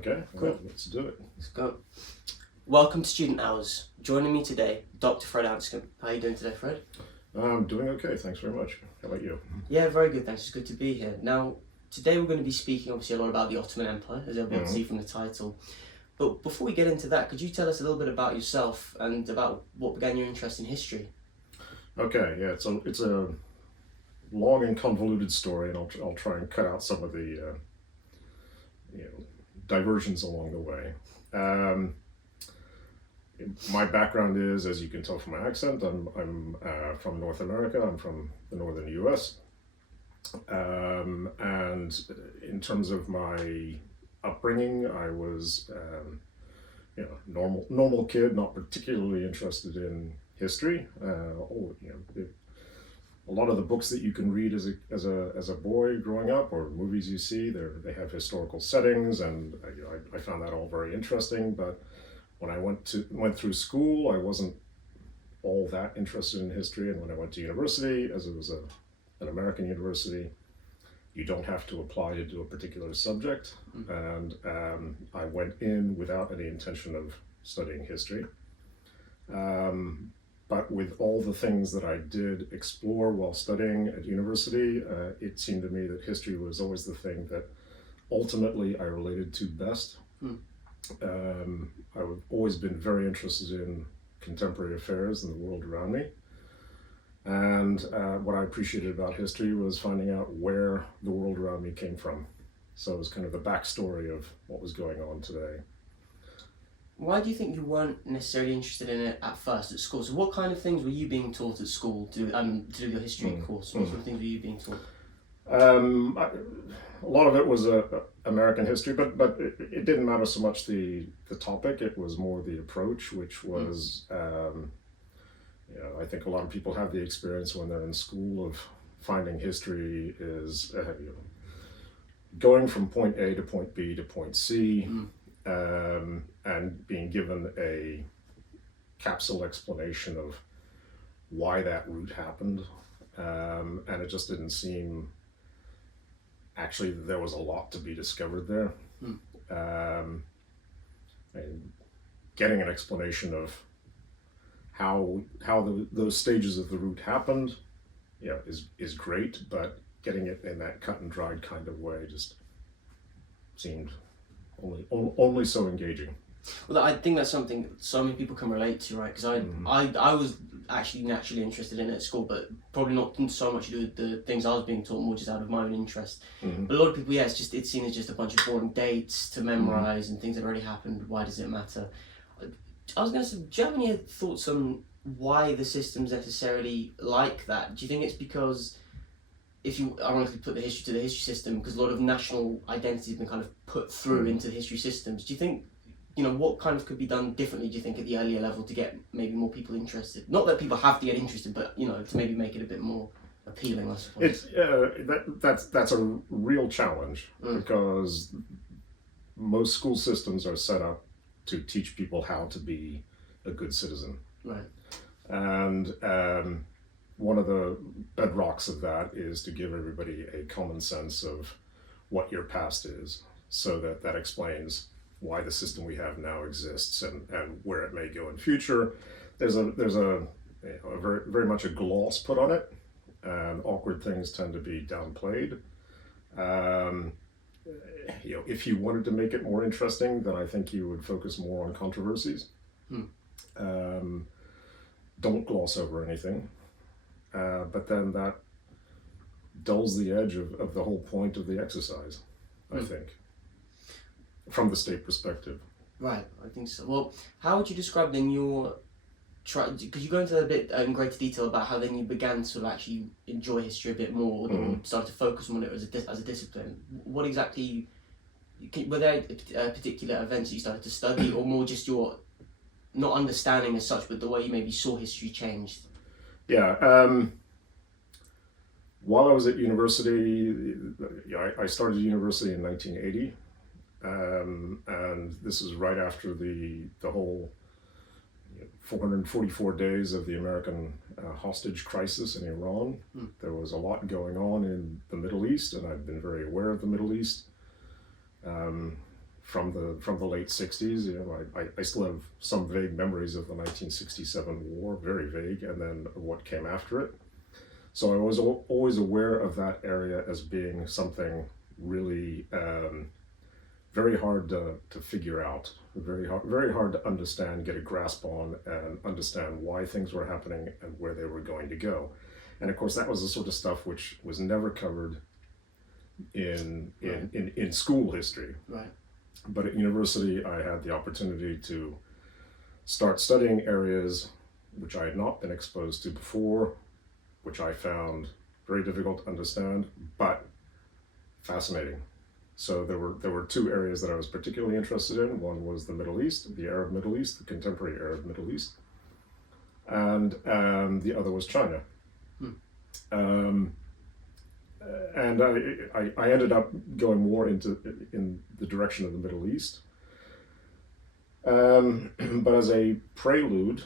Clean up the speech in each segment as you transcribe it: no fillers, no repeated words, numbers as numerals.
Okay, Cool. well, let's do it. Let's go. Welcome to Student Hours. Joining me today, Dr. Fred Anscombe. How are you doing today, Fred? I'm doing okay, thanks very much. How about you? Yeah, very good, thanks. It's good to be here. Now, today we're going to be speaking obviously a lot about the Ottoman Empire, as you'll be able to see from the title. But before we get into that, could you tell us a little bit about yourself and about what began your interest in history? Okay, yeah, it's a long and convoluted story, and I'll try and cut out some of the diversions along the way. My background is, as you can tell from my accent, I'm from North America. I'm from the northern U.S. And in terms of my upbringing, I was normal kid, not particularly interested in history. A lot of the books that you can read as a boy growing up, or movies you see, they have historical settings, and I found that all very interesting. But when I went through school, I wasn't all that interested in history. And when I went to university, as it was an American university, you don't have to apply to do a particular subject. And I went in without any intention of studying history. But with all the things that I did explore while studying at university, it seemed to me that history was always the thing that ultimately I related to best. I've always been very interested in contemporary affairs and the world around me. And what I appreciated about history was finding out where the world around me came from. So it was kind of the backstory of what was going on today. Why do you think you weren't necessarily interested in it at first at school? So what kind of things were you being taught at school to do your history course? What sort of things were you being taught? A lot of it was American history, but it didn't matter so much the topic. It was more the approach, which was, I think a lot of people have the experience when they're in school of finding history is going from point A to point B to point C. And being given a capsule explanation of why that route happened. And it just didn't seem, actually, there was a lot to be discovered there. And getting an explanation of how those stages of the route happened, is great, but getting it in that cut and dried kind of way just seemed only so engaging. Well, I think that's something so many people can relate to, right? Because I was actually naturally interested in it at school, but probably not so much to do with the things I was being taught, more just out of my own interest. But a lot of people, it's seen as just a bunch of boring dates to memorize and things that already happened. Why does it matter? I was going to say, do you have any thoughts on why the system's necessarily like that? Do you think it's because, if you ironically put the history to the history system, because a lot of national identity has been kind of put through into the history systems, do you think, what kind of could be done differently, do you think, at the earlier level to get maybe more people interested? Not that people have to get interested, but, to maybe make it a bit more appealing, I suppose. That's a real challenge, because most school systems are set up to teach people how to be a good citizen. Right. And one of the bedrocks of that is to give everybody a common sense of what your past is, so that explains why the system we have now exists and where it may go in future. There's a very, very much a gloss put on it, and awkward things tend to be downplayed. If you wanted to make it more interesting, then I think you would focus more on controversies. Don't gloss over anything. But then that dulls the edge of the whole point of the exercise, I think, from the state perspective. Right, I think so. Well, how would you describe then your because you go into a bit in greater detail about how then you began to sort of actually enjoy history a bit more, or start to focus on it as a discipline. What exactly, were there particular events that you started to study, or more just your not understanding as such, but the way you maybe saw history changed? Yeah. While I was at university, I started university in 1980, and this is right after the whole 444 days of the American hostage crisis in Iran. There was a lot going on in the Middle East, and I've been very aware of the Middle East. from the late 60s. You know, I still have some vague memories of the 1967 war, very vague, and then what came after it. So I was always aware of that area as being something really very hard to figure out, very hard to understand, get a grasp on, and understand why things were happening and where they were going to go. And of course, that was the sort of stuff which was never covered in school history. Right. But at university, I had the opportunity to start studying areas which I had not been exposed to before, which I found very difficult to understand, but fascinating. So there were two areas that I was particularly interested in. One was the Middle East, the Arab Middle East, the contemporary Arab Middle East, and the other was China. And I ended up going more in the direction of the Middle East. But as a prelude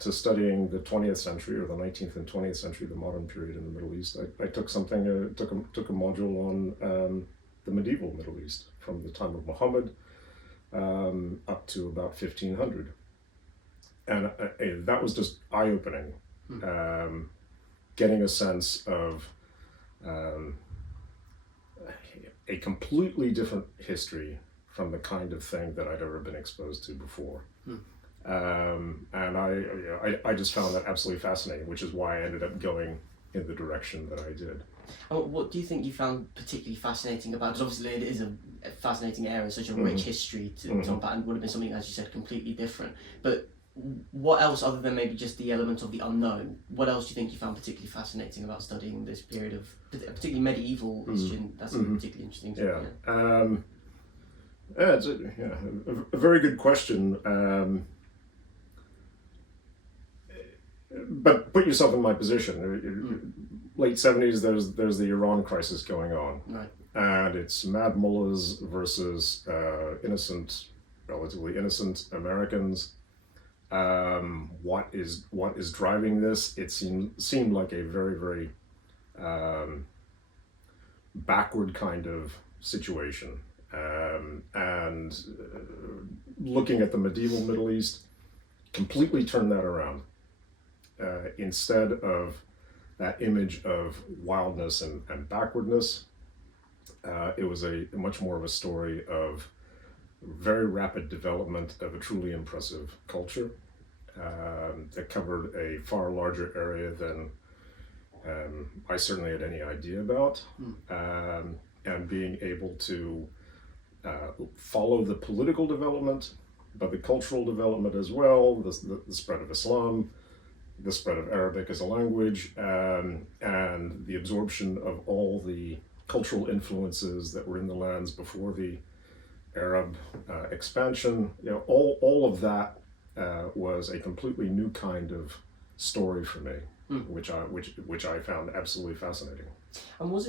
to studying the 20th century, or the 19th and 20th century, the modern period in the Middle East, I took took a module on the medieval Middle East, from the time of Muhammad up to about 1500. And that was just eye-opening, getting a sense of a completely different history from the kind of thing that I'd ever been exposed to before. And I just found that absolutely fascinating, which is why I ended up going in the direction that I did. And what do you think you found particularly fascinating about? Because obviously it is a fascinating area, such a rich history to unpack, and would have been something, as you said, completely different. But what else, other than maybe just the element of the unknown, what else do you think you found particularly fascinating about studying this period of, particularly medieval history? That's particularly interesting. It's a very good question. But put yourself in my position. Late 70s, there's the Iran crisis going on, right? And it's mad mullahs versus relatively innocent Americans. What is driving this? It seemed like a very, very backward kind of situation. And looking at the medieval Middle East, completely turned that around. Instead of that image of wildness and backwardness, it was a much more of a story of very rapid development of a truly impressive culture that covered a far larger area than I certainly had any idea about, and being able to follow the political development, but the cultural development as well, the spread of Islam, the spread of Arabic as a language, and the absorption of all the cultural influences that were in the lands before the Arab expansion. All of that was a completely new kind of story for me, which I found absolutely fascinating. And was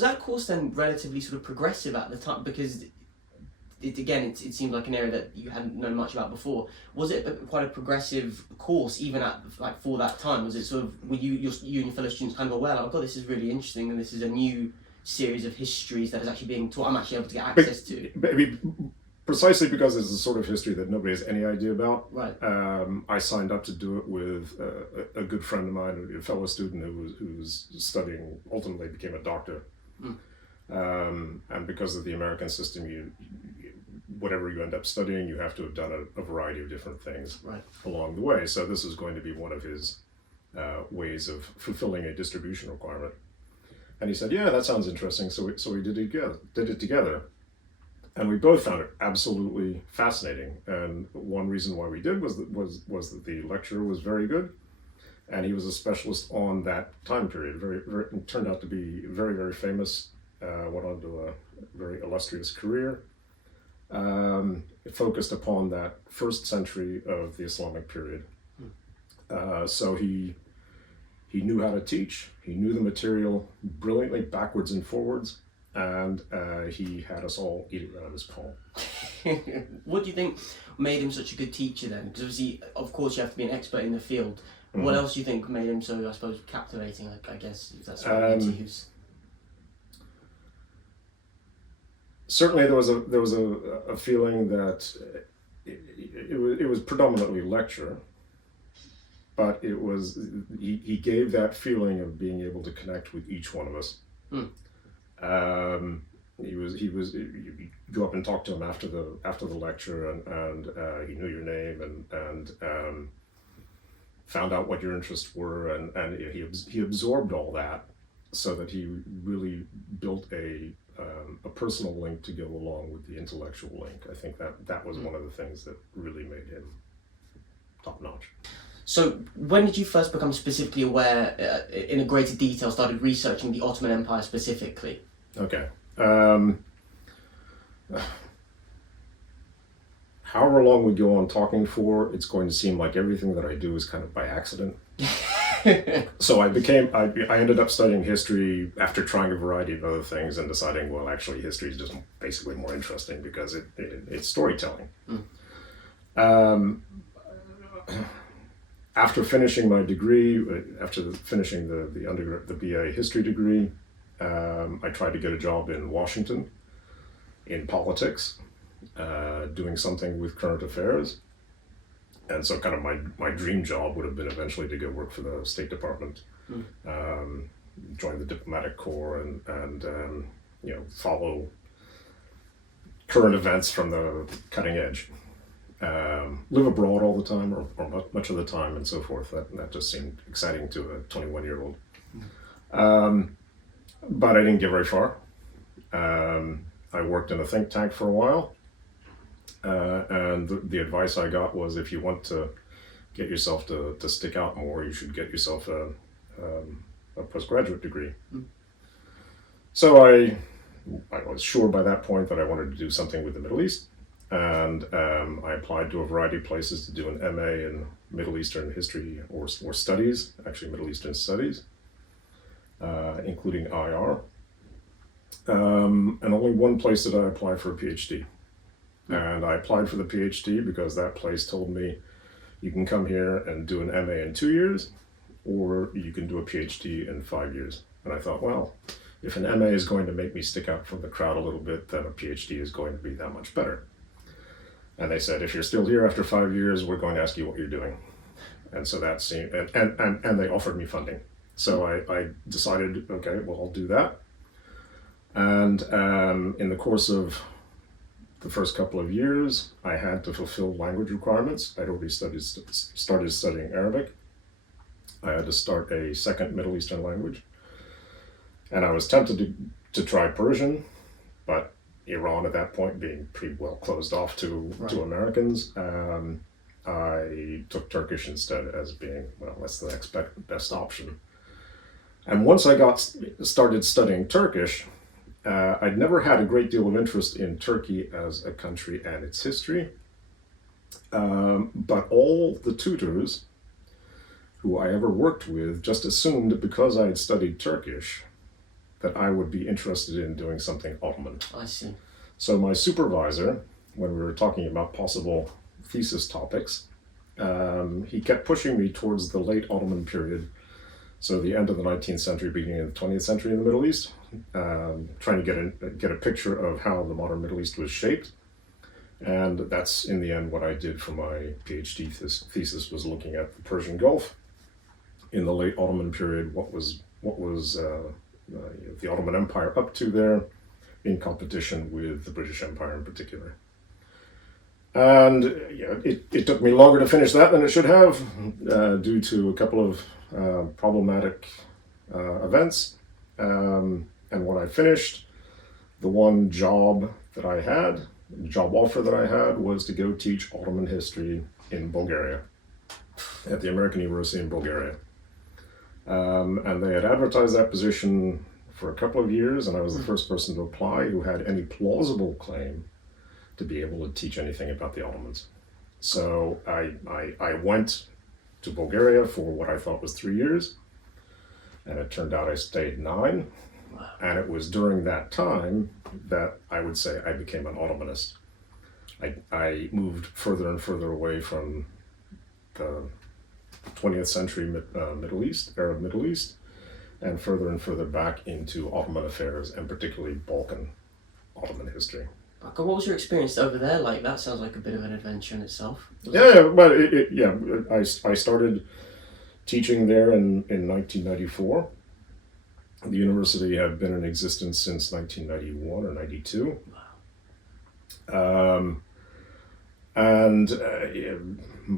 that course then relatively sort of progressive at the time? Because it seemed like an area that you hadn't known much about before. Was it quite a progressive course even for that time? Was it sort of, were you and your fellow students kind of aware, like, oh, this is really interesting and this is a new series of histories that is actually being taught, I'm actually able to get access to? Precisely because it's a sort of history that nobody has any idea about. Right. I signed up to do it with a good friend of mine, a fellow student who was studying, ultimately became a doctor. And because of the American system, whatever you end up studying, you have to have done a variety of different things along the way. So this is going to be one of his ways of fulfilling a distribution requirement. And he said, "Yeah, that sounds interesting." So we did it together, and we both found it absolutely fascinating. And one reason why we did was that the lecturer was very good, and he was a specialist on that time period. It turned out to be very, very famous. Went on to a very illustrious career. It focused upon that first century of the Islamic period. So he knew how to teach. He knew the material brilliantly, backwards and forwards, and he had us all eat it around his palm. What do you think made him such a good teacher then? Because obviously, of course, you have to be an expert in the field. What else do you think made him so, I suppose, captivating? I guess if that's what to use. certainly there was a feeling that it was predominantly lecture, but he gave that feeling of being able to connect with each one of us. You go up and talk to him after the lecture, and he knew your name and found out what your interests were, and he absorbed all that, so that he really built a personal link to go along with the intellectual link. I think that was one of the things that really made him top notch. So when did you first become specifically aware, in a greater detail, started researching the Ottoman Empire specifically? Okay. However long we go on talking for, it's going to seem like everything that I do is kind of by accident. So I ended up studying history after trying a variety of other things and deciding, well, actually history is just basically more interesting because it's storytelling. After finishing my degree, after finishing the BA history degree, I tried to get a job in Washington in politics, doing something with current affairs. And so kind of my dream job would have been eventually to go work for the State Department, join the diplomatic corps and follow current events from the cutting edge. Live abroad all the time or much of the time and so forth. That just seemed exciting to a 21-year-old. But I didn't get very far. I worked in a think tank for a while. And the advice I got was, if you want to get yourself to stick out more, you should get yourself a postgraduate degree. So I was sure by that point that I wanted to do something with the Middle East, and I applied to a variety of places to do an MA in Middle Eastern history or studies, actually Middle Eastern studies, including IR. And only one place did I apply for a PhD. And I applied for the PhD because that place told me, you can come here and do an MA in 2 years, or you can do a PhD in 5 years. And I thought, well, if an MA is going to make me stick out from the crowd a little bit, then a PhD is going to be that much better. And they said, if you're still here after 5 years, we're going to ask you what you're doing. And so that seemed, and they offered me funding. So I decided, okay, well, I'll do that. And in the course of the first couple of years, I had to fulfill language requirements. I'd already started studying Arabic. I had to start a second Middle Eastern language. And I was tempted to try Persian, but Iran at that point being pretty well closed off to Americans, I took Turkish instead as being, well, that's the next best option. And once I started studying Turkish, I'd never had a great deal of interest in Turkey as a country and its history, but all the tutors who I ever worked with just assumed that because I had studied Turkish, that I would be interested in doing something Ottoman. I see. So my supervisor, when we were talking about possible thesis topics, he kept pushing me towards the late Ottoman period, so the end of the 19th century, beginning of the 20th century in the Middle East, trying to get a picture of how the modern Middle East was shaped. And that's, in the end, what I did for my PhD thesis, was looking at the Persian Gulf in the late Ottoman period, what was the Ottoman Empire up to there, in competition with the British Empire in particular. And it took me longer to finish that than it should have, due to a couple of problematic events. And when I finished, the one job offer that I had was to go teach Ottoman history in Bulgaria, at the American University in Bulgaria. And they had advertised that position for a couple of years, and I was the first person to apply who had any plausible claim to be able to teach anything about the Ottomans. So I went to Bulgaria for what I thought was 3 years, and it turned out I stayed 9. Wow. And it was during that time that I would say I became an Ottomanist. I moved further and further away from the 20th century Arab Middle East, and further back into Ottoman affairs, and particularly Balkan Ottoman history. Okay, what was your experience over there like? That sounds like a bit of an adventure in itself. But I started teaching there in 1994. The university had been in existence since 1991 or 92. Wow.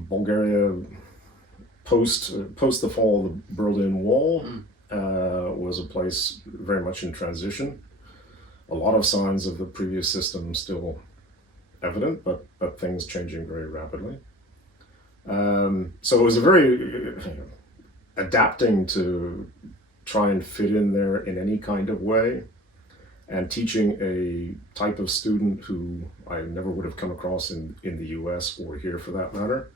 Bulgaria, post the fall of the Berlin Wall, was a place very much in transition. A lot of signs of the previous system still evident, but things changing very rapidly. So it was a very adapting to try and fit in there in any kind of way, and teaching a type of student who I never would have come across in the U.S. or here for that matter.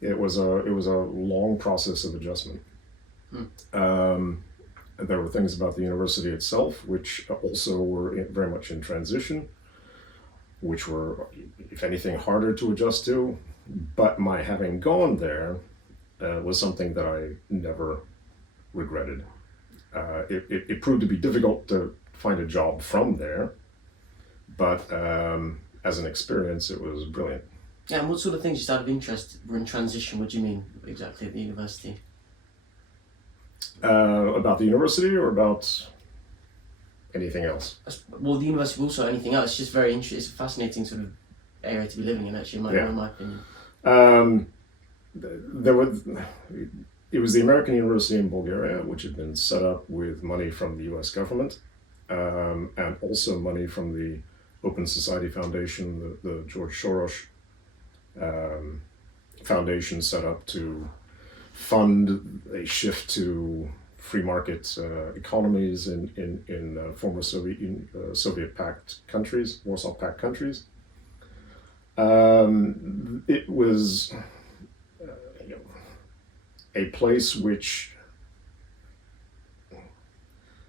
It was a long process of adjustment. There were things about the university itself which also were very much in transition, which were, if anything, harder to adjust to. But my having gone there was something that I never regretted. It proved to be difficult to find a job from there, but as an experience, it was brilliant. Yeah, and what sort of things, just out of interest, were in transition? What do you mean exactly at the university? About the university or about anything else? Well, the university, but also anything else. It's just very interesting. It's a fascinating sort of area to be living in, actually, in my opinion. It was the American University in Bulgaria, which had been set up with money from the U.S. government, and also money from the Open Society Foundation, the George Soros Foundation, set up to fund a shift to free market economies in former Soviet-pact countries, Warsaw Pact countries. It was a place which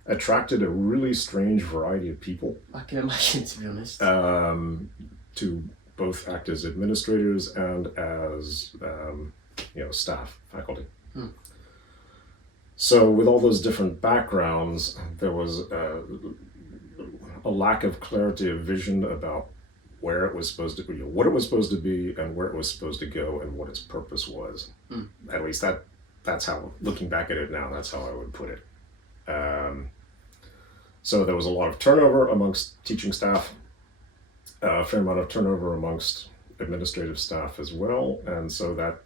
attracted a really strange variety of people. I can imagine, to be honest. To both act as administrators and as staff, faculty. So with all those different backgrounds, there was a lack of clarity of vision about where it was supposed to be, what it was supposed to be, and where it was supposed to go, and what its purpose was. At least that's how, looking back at it now, that's how I would put it. So there was a lot of turnover amongst teaching staff, a fair amount of turnover amongst administrative staff as well, and so that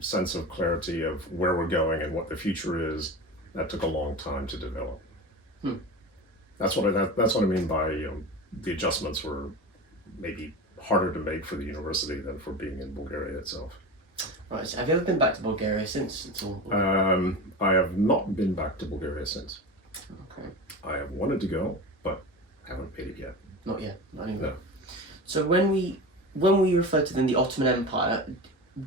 sense of clarity of where we're going and what the future is, that took a long time to develop. That's what I mean by the adjustments were maybe harder to make for the university than for being in Bulgaria itself. Right, so have you ever been back to Bulgaria since at all? I have not been back to Bulgaria since. Okay. I have wanted to go, but haven't made it yet. Not yet, not anymore. No. So when we refer to them the Ottoman Empire,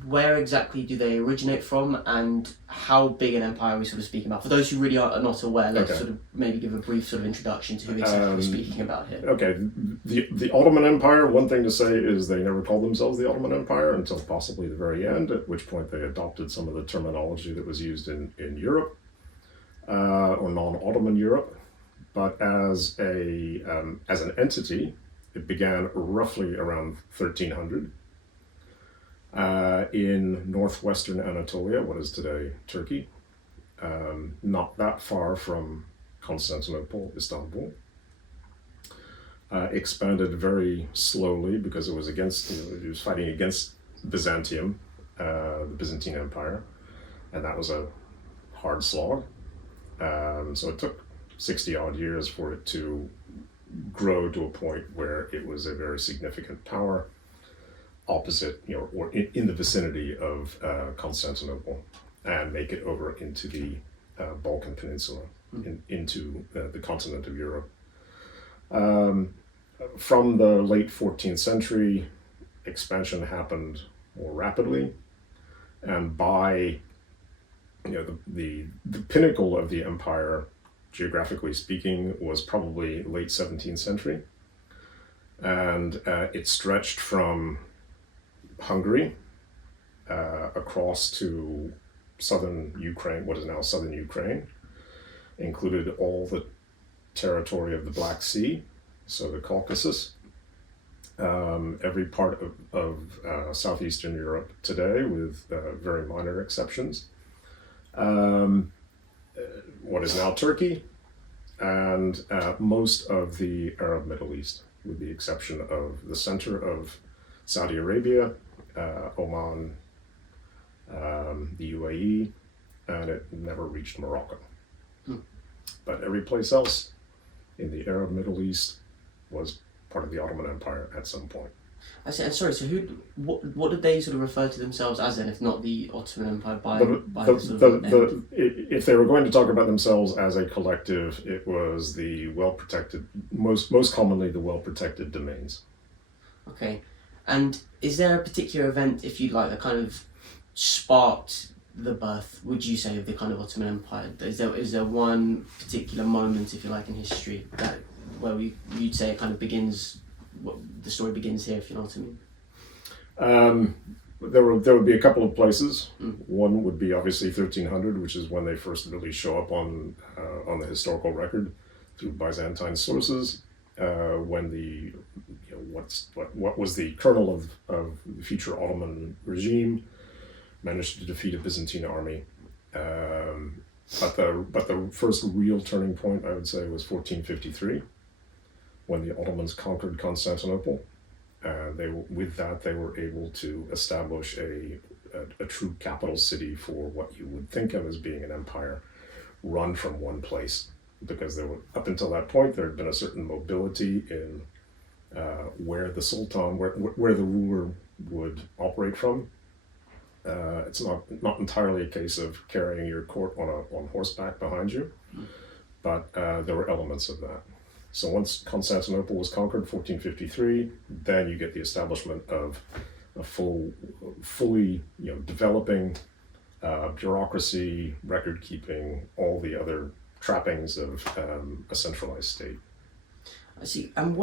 where exactly do they originate from, and how big an empire are we sort of speaking about? For those who really are not aware, let's sort of maybe give a brief sort of introduction to who exactly we're speaking about here. Okay, the Ottoman Empire, one thing to say is they never called themselves the Ottoman Empire until possibly the very end, at which point they adopted some of the terminology that was used in Europe, or non-Ottoman Europe. But as an entity, it began roughly around 1300 in northwestern Anatolia, what is today Turkey, not that far from Constantinople, Istanbul. Expanded very slowly because it was fighting against Byzantium, the Byzantine Empire, and that was a hard slog. So it took 60 odd years for it to grow to a point where it was a very significant power opposite, or in the vicinity of Constantinople, and make it over into the Balkan Peninsula, into the continent of Europe. From the late 14th century, expansion happened more rapidly, and by the pinnacle of the empire, geographically speaking, was probably late 17th century, and it stretched from Hungary across to southern Ukraine, what is now southern Ukraine, included all the territory of the Black Sea, so the Caucasus, every part of southeastern Europe today, with very minor exceptions. What is now Turkey, and most of the Arab Middle East, with the exception of the center of Saudi Arabia, Oman, the UAE, and it never reached Morocco. But every place else in the Arab Middle East was part of the Ottoman Empire at some point. I see. And sorry. So, what did they sort of refer to themselves as then, if not the Ottoman Empire? If they were going to talk about themselves as a collective, it was the well-protected, most commonly the well-protected domains. Okay. And is there a particular event, if you like, that kind of sparked the birth, would you say, of the kind of Ottoman Empire? Is there one particular moment, if you like, in history that where you'd say it kind of begins? The story begins here, if you know what I mean. There would be a couple of places. One would be obviously 1300, which is when they first really show up on the historical record through Byzantine sources. When the what was the kernel of the future Ottoman regime managed to defeat a Byzantine army. But the first real turning point, I would say, was 1453. When the Ottomans conquered Constantinople. They were able to establish a true capital city for what you would think of as being an empire run from one place. Because up until that point, there had been a certain mobility in where the Sultan, where the ruler would operate from. It's not entirely a case of carrying your court on horseback behind you, but there were elements of that. So once Constantinople was conquered, 1453, then you get the establishment of a fully developing bureaucracy, record keeping, all the other trappings of a centralized state. I see. And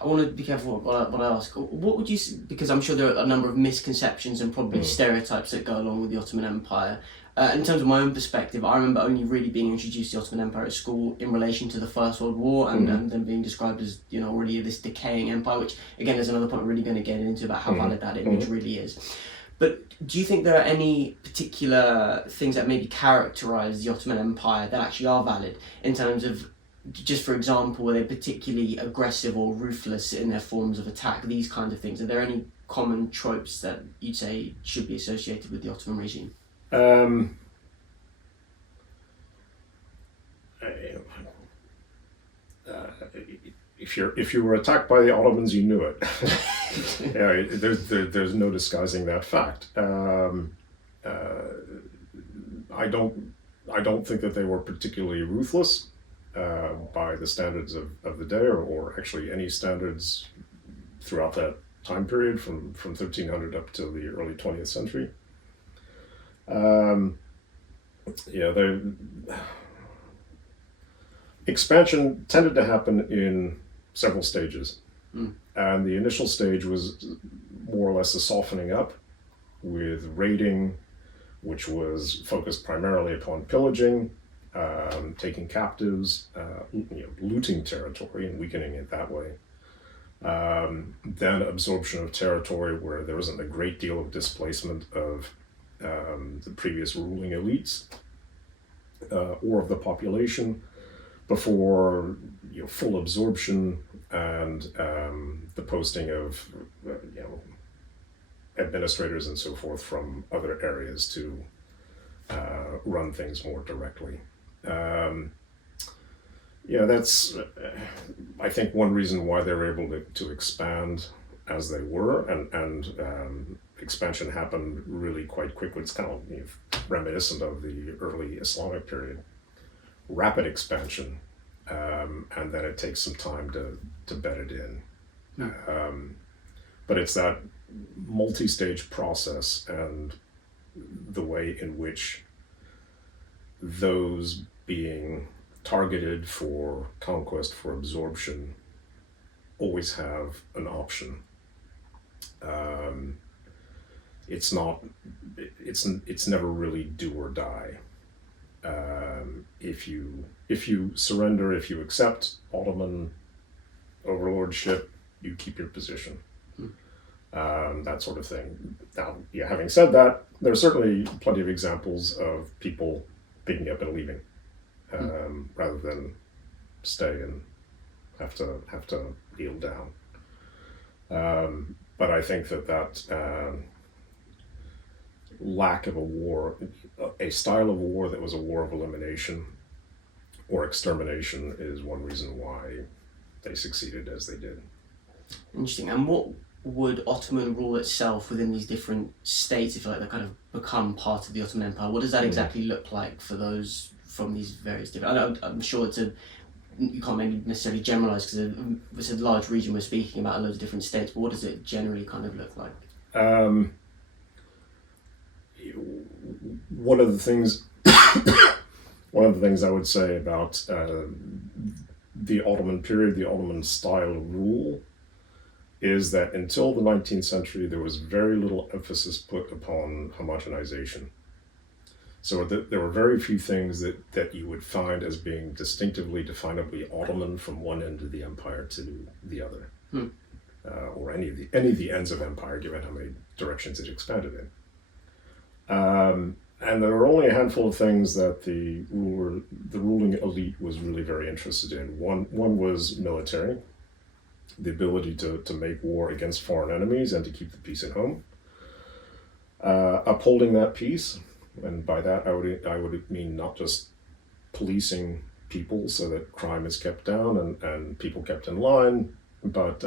I want to be careful what I ask. What would you, because I'm sure there are a number of misconceptions and probably stereotypes that go along with the Ottoman Empire. In terms of my own perspective, I remember only really being introduced to the Ottoman Empire at school in relation to the First World War and then being described as, already this decaying empire, which again is another point we're really going to get into about how valid that image really is. But do you think there are any particular things that maybe characterize the Ottoman Empire that actually are valid in terms of, just for example, were they particularly aggressive or ruthless in their forms of attack, these kinds of things? Are there any common tropes that you'd say should be associated with the Ottoman regime? If you were attacked by the Ottomans, you knew it. Yeah, there's no disguising that fact. I don't think that they were particularly ruthless by the standards of the day, or actually any standards throughout that time period from 1300 up to the early 20th century. The expansion tended to happen in several stages. And the initial stage was more or less a softening up with raiding, which was focused primarily upon pillaging, taking captives, looting territory and weakening it that way. Then absorption of territory where there wasn't a great deal of displacement of the previous ruling elites or of the population, before full absorption and the posting of administrators and so forth from other areas to run things more directly. That's I think one reason why they were able to expand as they were, and expansion happened really quite quickly. It's kind of reminiscent of the early Islamic period. Rapid expansion, and then it takes some time to bed it in. But it's that multi-stage process and the way in which those being targeted for conquest, for absorption, always have an option. It's never really do or die. If you surrender, if you accept Ottoman overlordship, you keep your position. That sort of thing. Now, yeah, having said that, there are certainly plenty of examples of people picking up and leaving, rather than stay and have to kneel down. But I think that lack of a war, a style of war that was a war of elimination or extermination, is one reason why they succeeded as they did. Interesting. And what would Ottoman rule itself within these different states, if you like, that kind of become part of the Ottoman Empire? What does that exactly look like for those from these various different... I'm sure you can't maybe necessarily generalise because it's a large region we're speaking about, a load of different states, but what does it generally kind of look like? One of the things I would say about the Ottoman period, the Ottoman style of rule, is that until the 19th century, there was very little emphasis put upon homogenization. So there were very few things that you would find as being distinctively, definably Ottoman from one end of the empire to the other, or any of the ends of empire, given how many directions it expanded in. And there were only a handful of things that the ruling elite was really very interested in. One was military, the ability to make war against foreign enemies and to keep the peace at home. Upholding that peace, and by that I would mean not just policing people so that crime is kept down and people kept in line, but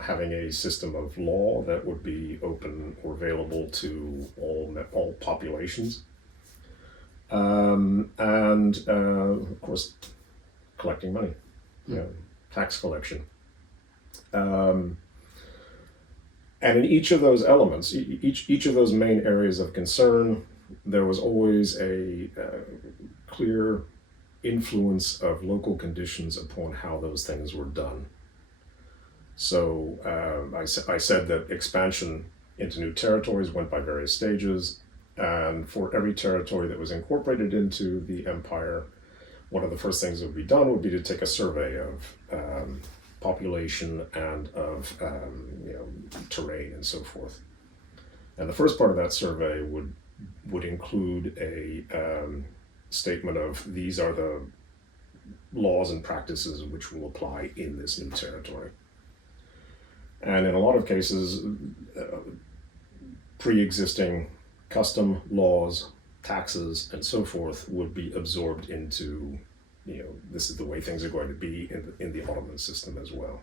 having a system of law that would be open or available to all populations, and of course collecting money, tax collection. And in each of those elements, each of those main areas of concern, there was always a clear influence of local conditions upon how those things were done. So I said that expansion into new territories went by various stages, and for every territory that was incorporated into the empire, one of the first things that would be done would be to take a survey of population and of terrain and so forth. And the first part of that survey would include a statement of these are the laws and practices which will apply in this new territory. And in a lot of cases, pre-existing custom, laws, taxes, and so forth would be absorbed into, this is the way things are going to be in the Ottoman system as well.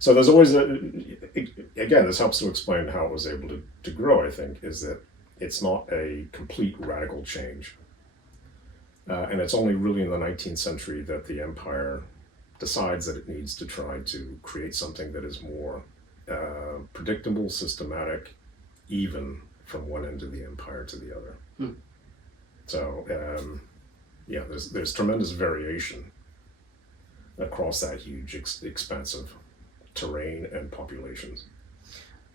So there's always again, this helps to explain how it was able to grow, I think, is that it's not a complete radical change. And it's only really in the 19th century that the empire decides that it needs to try to create something that is more predictable, systematic, even from one end of the empire to the other. So there's tremendous variation across that huge expanse of terrain and populations.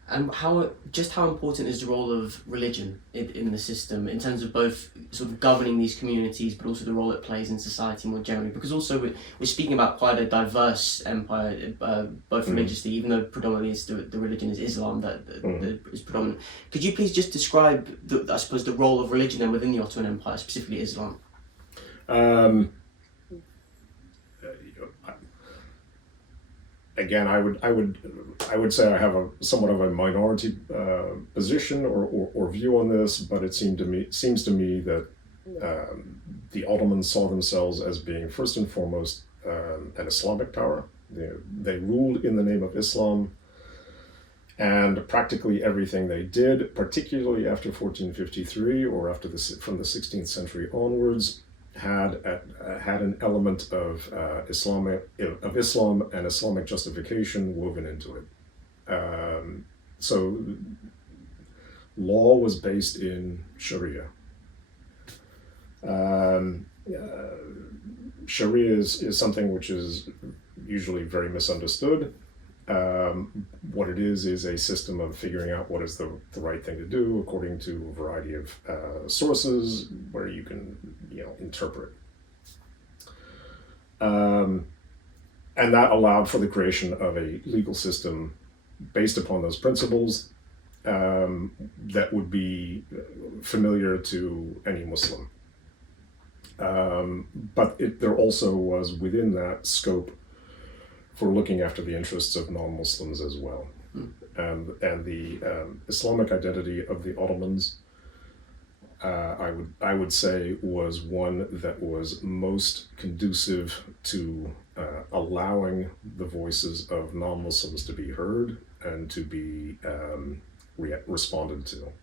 And how important is the role of religion in the system, in terms of both sort of governing these communities, but also the role it plays in society more generally? Because also we're speaking about quite a diverse empire, both religiously, even though predominantly the religion is Islam that is predominant. Could you please just describe, the role of religion then within the Ottoman Empire, specifically Islam? Again, I would say I have somewhat of a minority position or view on this, but it seems to me that the Ottomans saw themselves as being first and foremost an Islamic power. They ruled in the name of Islam, and practically everything they did, particularly after 1453 or from the 16th century onwards, had an element of Islam and Islamic justification woven into it. So law was based in Sharia. Sharia is something which is usually very misunderstood. What it is a system of figuring out what is the right thing to do according to a variety of sources where you can interpret. and that allowed for the creation of a legal system based upon those principles that would be familiar to any Muslim. But there also was within that scope for looking after the interests of non-Muslims as well. And the Islamic identity of the Ottomans, I would say, was one that was most conducive to allowing the voices of non-Muslims to be heard and to be responded to.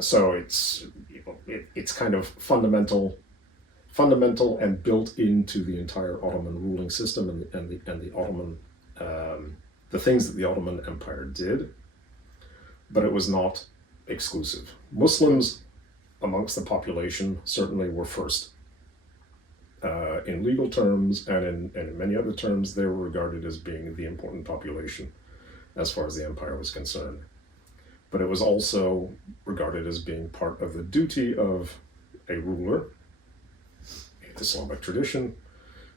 So it's kind of fundamental and built into the entire Ottoman ruling system and the Ottoman the things that the Ottoman Empire did, but it was not exclusive. Muslims amongst the population certainly were first. In legal terms and in many other terms, they were regarded as being the important population as far as the empire was concerned. But it was also regarded as being part of the duty of a ruler, in Islamic tradition,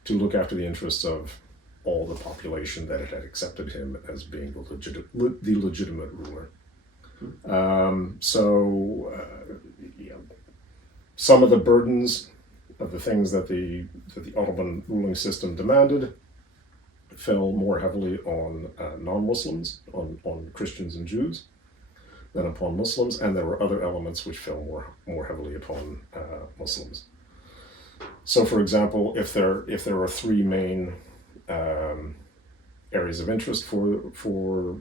to look after the interests of all the population that had accepted him as being the legitimate ruler. Some of the burdens of the things that the Ottoman ruling system demanded fell more heavily on non-Muslims, on Christians and Jews, than upon Muslims, and there were other elements which fell more heavily upon Muslims. So, for example, if there were three main areas of interest for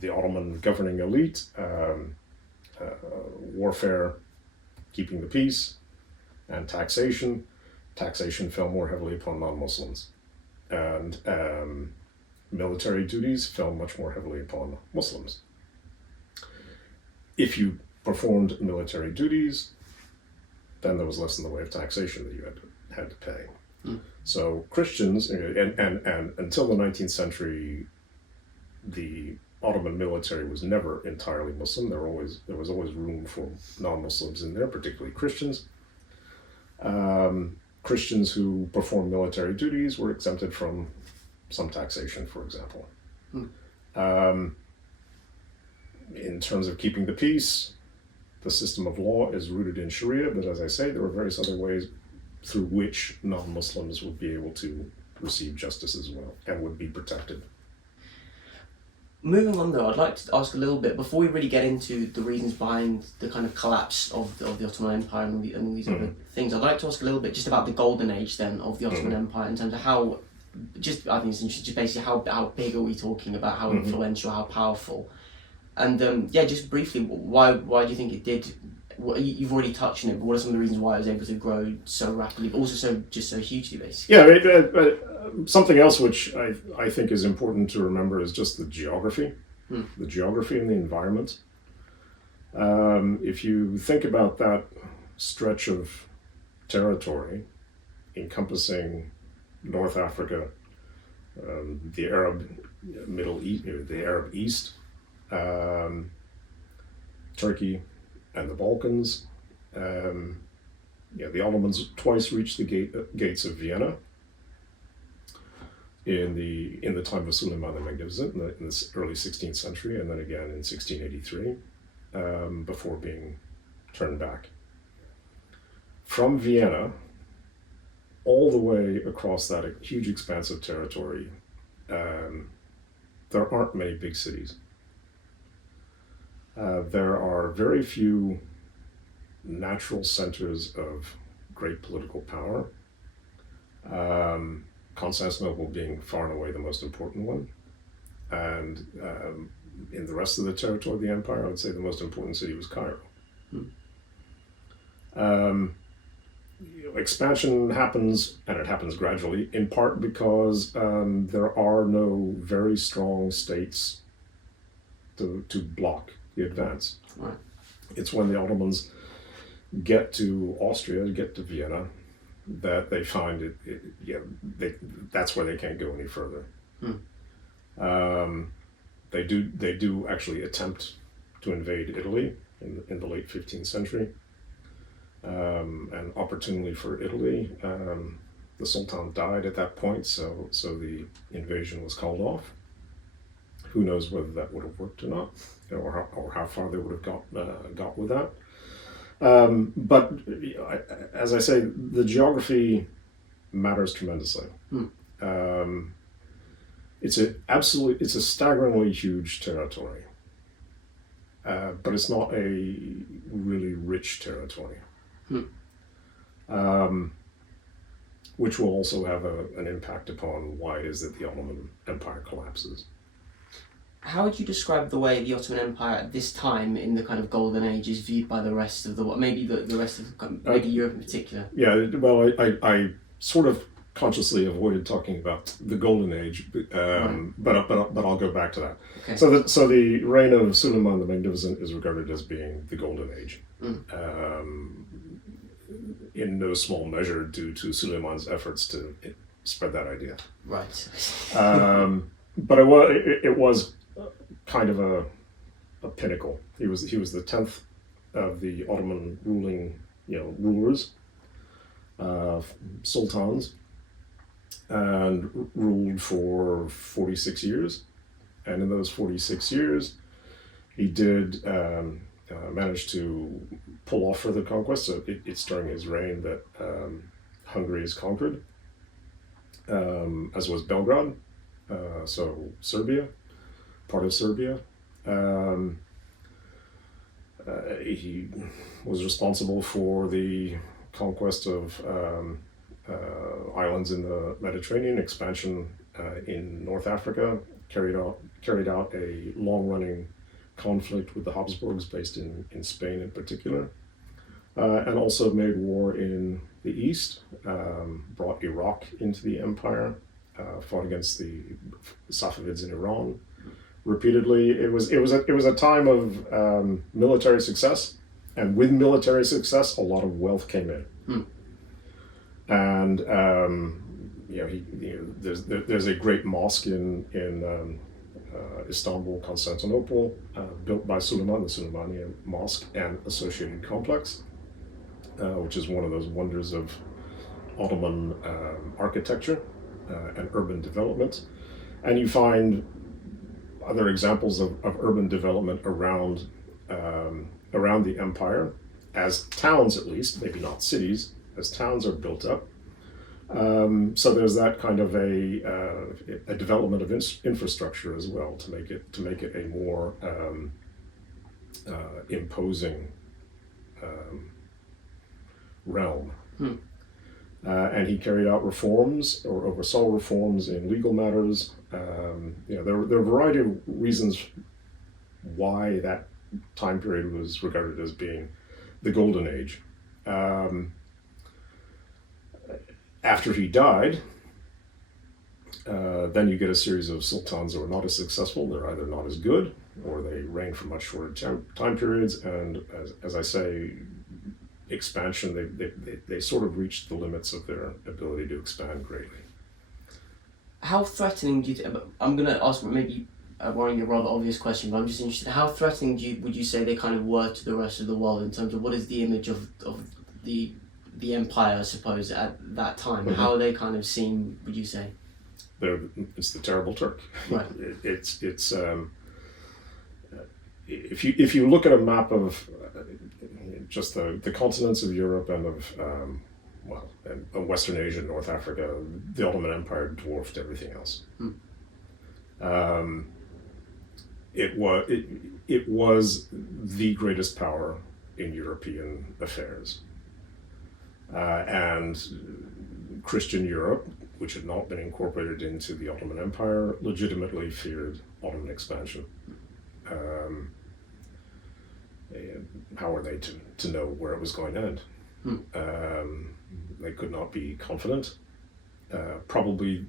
the Ottoman governing elite: warfare, keeping the peace, and taxation. Taxation fell more heavily upon non-Muslims, and military duties fell much more heavily upon Muslims. If you performed military duties, then there was less in the way of taxation that you had to pay. So Christians, and until the 19th century, the Ottoman military was never entirely Muslim. There was always room for non-Muslims in there, particularly Christians. Christians who performed military duties were exempted from some taxation, for example. In terms of keeping the peace, the system of law is rooted in Sharia, but as I say, there were various other ways through which non-Muslims would be able to receive justice as well and would be protected. Moving on though, I'd like to ask a little bit, before we really get into the reasons behind the kind of collapse of the Ottoman Empire and all these other things, I'd like to ask a little bit just about the Golden Age then of the Ottoman Empire, in terms of how, I think it's interesting, just basically how big are we talking about, how influential, how powerful. And just briefly, why do you think it did? You've already touched on it, but what are some of the reasons why it was able to grow so rapidly, but also so hugely, basically? Yeah, something else which I think is important to remember is just the geography, the geography and the environment. If you think about that stretch of territory encompassing North Africa, the Arab Middle East, the Arab East, Turkey, and the Balkans. The Ottomans twice reached the gates of Vienna in the time of Suleiman the Magnificent in the early 16th century, and then again in 1683, before being turned back. From Vienna, all the way across that huge expanse of territory, there aren't many big cities. There are very few natural centers of great political power, Constantinople being far and away the most important one. And in the rest of the territory of the empire, I would say the most important city was Cairo. Expansion happens, and it happens gradually, in part because there are no very strong states to block the advance. Right. It's when the Ottomans get to Austria, get to Vienna, that they find that's where they can't go any further. They do actually attempt to invade Italy in the late 15th century, and opportunely for Italy, the the Sultan died at that point, so the invasion was called off. Who knows whether that would have worked or not, or how far they would have got with that. But as I say, the geography matters tremendously. It's a staggeringly huge territory, but it's not a really rich territory, which will also have an impact upon why it is that the Ottoman Empire collapses. How would you describe the way the Ottoman Empire at this time in the kind of Golden Age is viewed by the rest of the world, maybe the rest of maybe Europe in particular? Yeah, well, I sort of consciously avoided talking about the Golden Age, but I'll go back to that. Okay. So the reign of Suleiman the Magnificent is regarded as being the Golden Age, in no small measure due to Suleiman's efforts to spread that idea. Right. But it was kind of a pinnacle. He was the 10th of the Ottoman rulers, sultans, and ruled for 46 years. And in those 46 years, he did manage to pull off further conquests. So it's during his reign that Hungary is conquered, as was Belgrade, so Serbia, part of Serbia. He was responsible for the conquest of islands in the Mediterranean, expansion in North Africa, carried out a long-running conflict with the Habsburgs based in Spain in particular, and also made war in the east, brought Iraq into the empire, fought against the Safavids in Iran repeatedly. It was a time of military success, and with military success, a lot of wealth came in. And there's a great mosque in Istanbul, Constantinople, built by Suleiman, the Suleimanian Mosque and associated complex, which is one of those wonders of Ottoman architecture and urban development. And you find other examples of urban development around the empire, as towns at least, maybe not cities, as towns are built up. So there's that kind of a development of infrastructure as well to make it a more imposing realm. And he carried out reforms or oversaw reforms in legal matters. There are a variety of reasons why that time period was regarded as being the Golden Age. After he died, then you get a series of sultans that were not as successful. They're either not as good, or they reigned for much shorter time periods. And as I say, expansion, they sort of reached the limits of their ability to expand greatly. How threatening do you I'm going to ask maybe one of your rather obvious question, but I'm just interested, how threatening would you say they kind of were to the rest of the world in terms of what is the image of the empire, I suppose, at that time? How are they kind of seen, would you say? It's the terrible Turk. Right. It's if you look at a map of just the continents of Europe and of and Western Asia, North Africa, the Ottoman Empire dwarfed everything else. It was the greatest power in European affairs, and Christian Europe, which had not been incorporated into the Ottoman Empire, legitimately feared Ottoman expansion. How were they to know where it was going to end? They could not be confident. Probably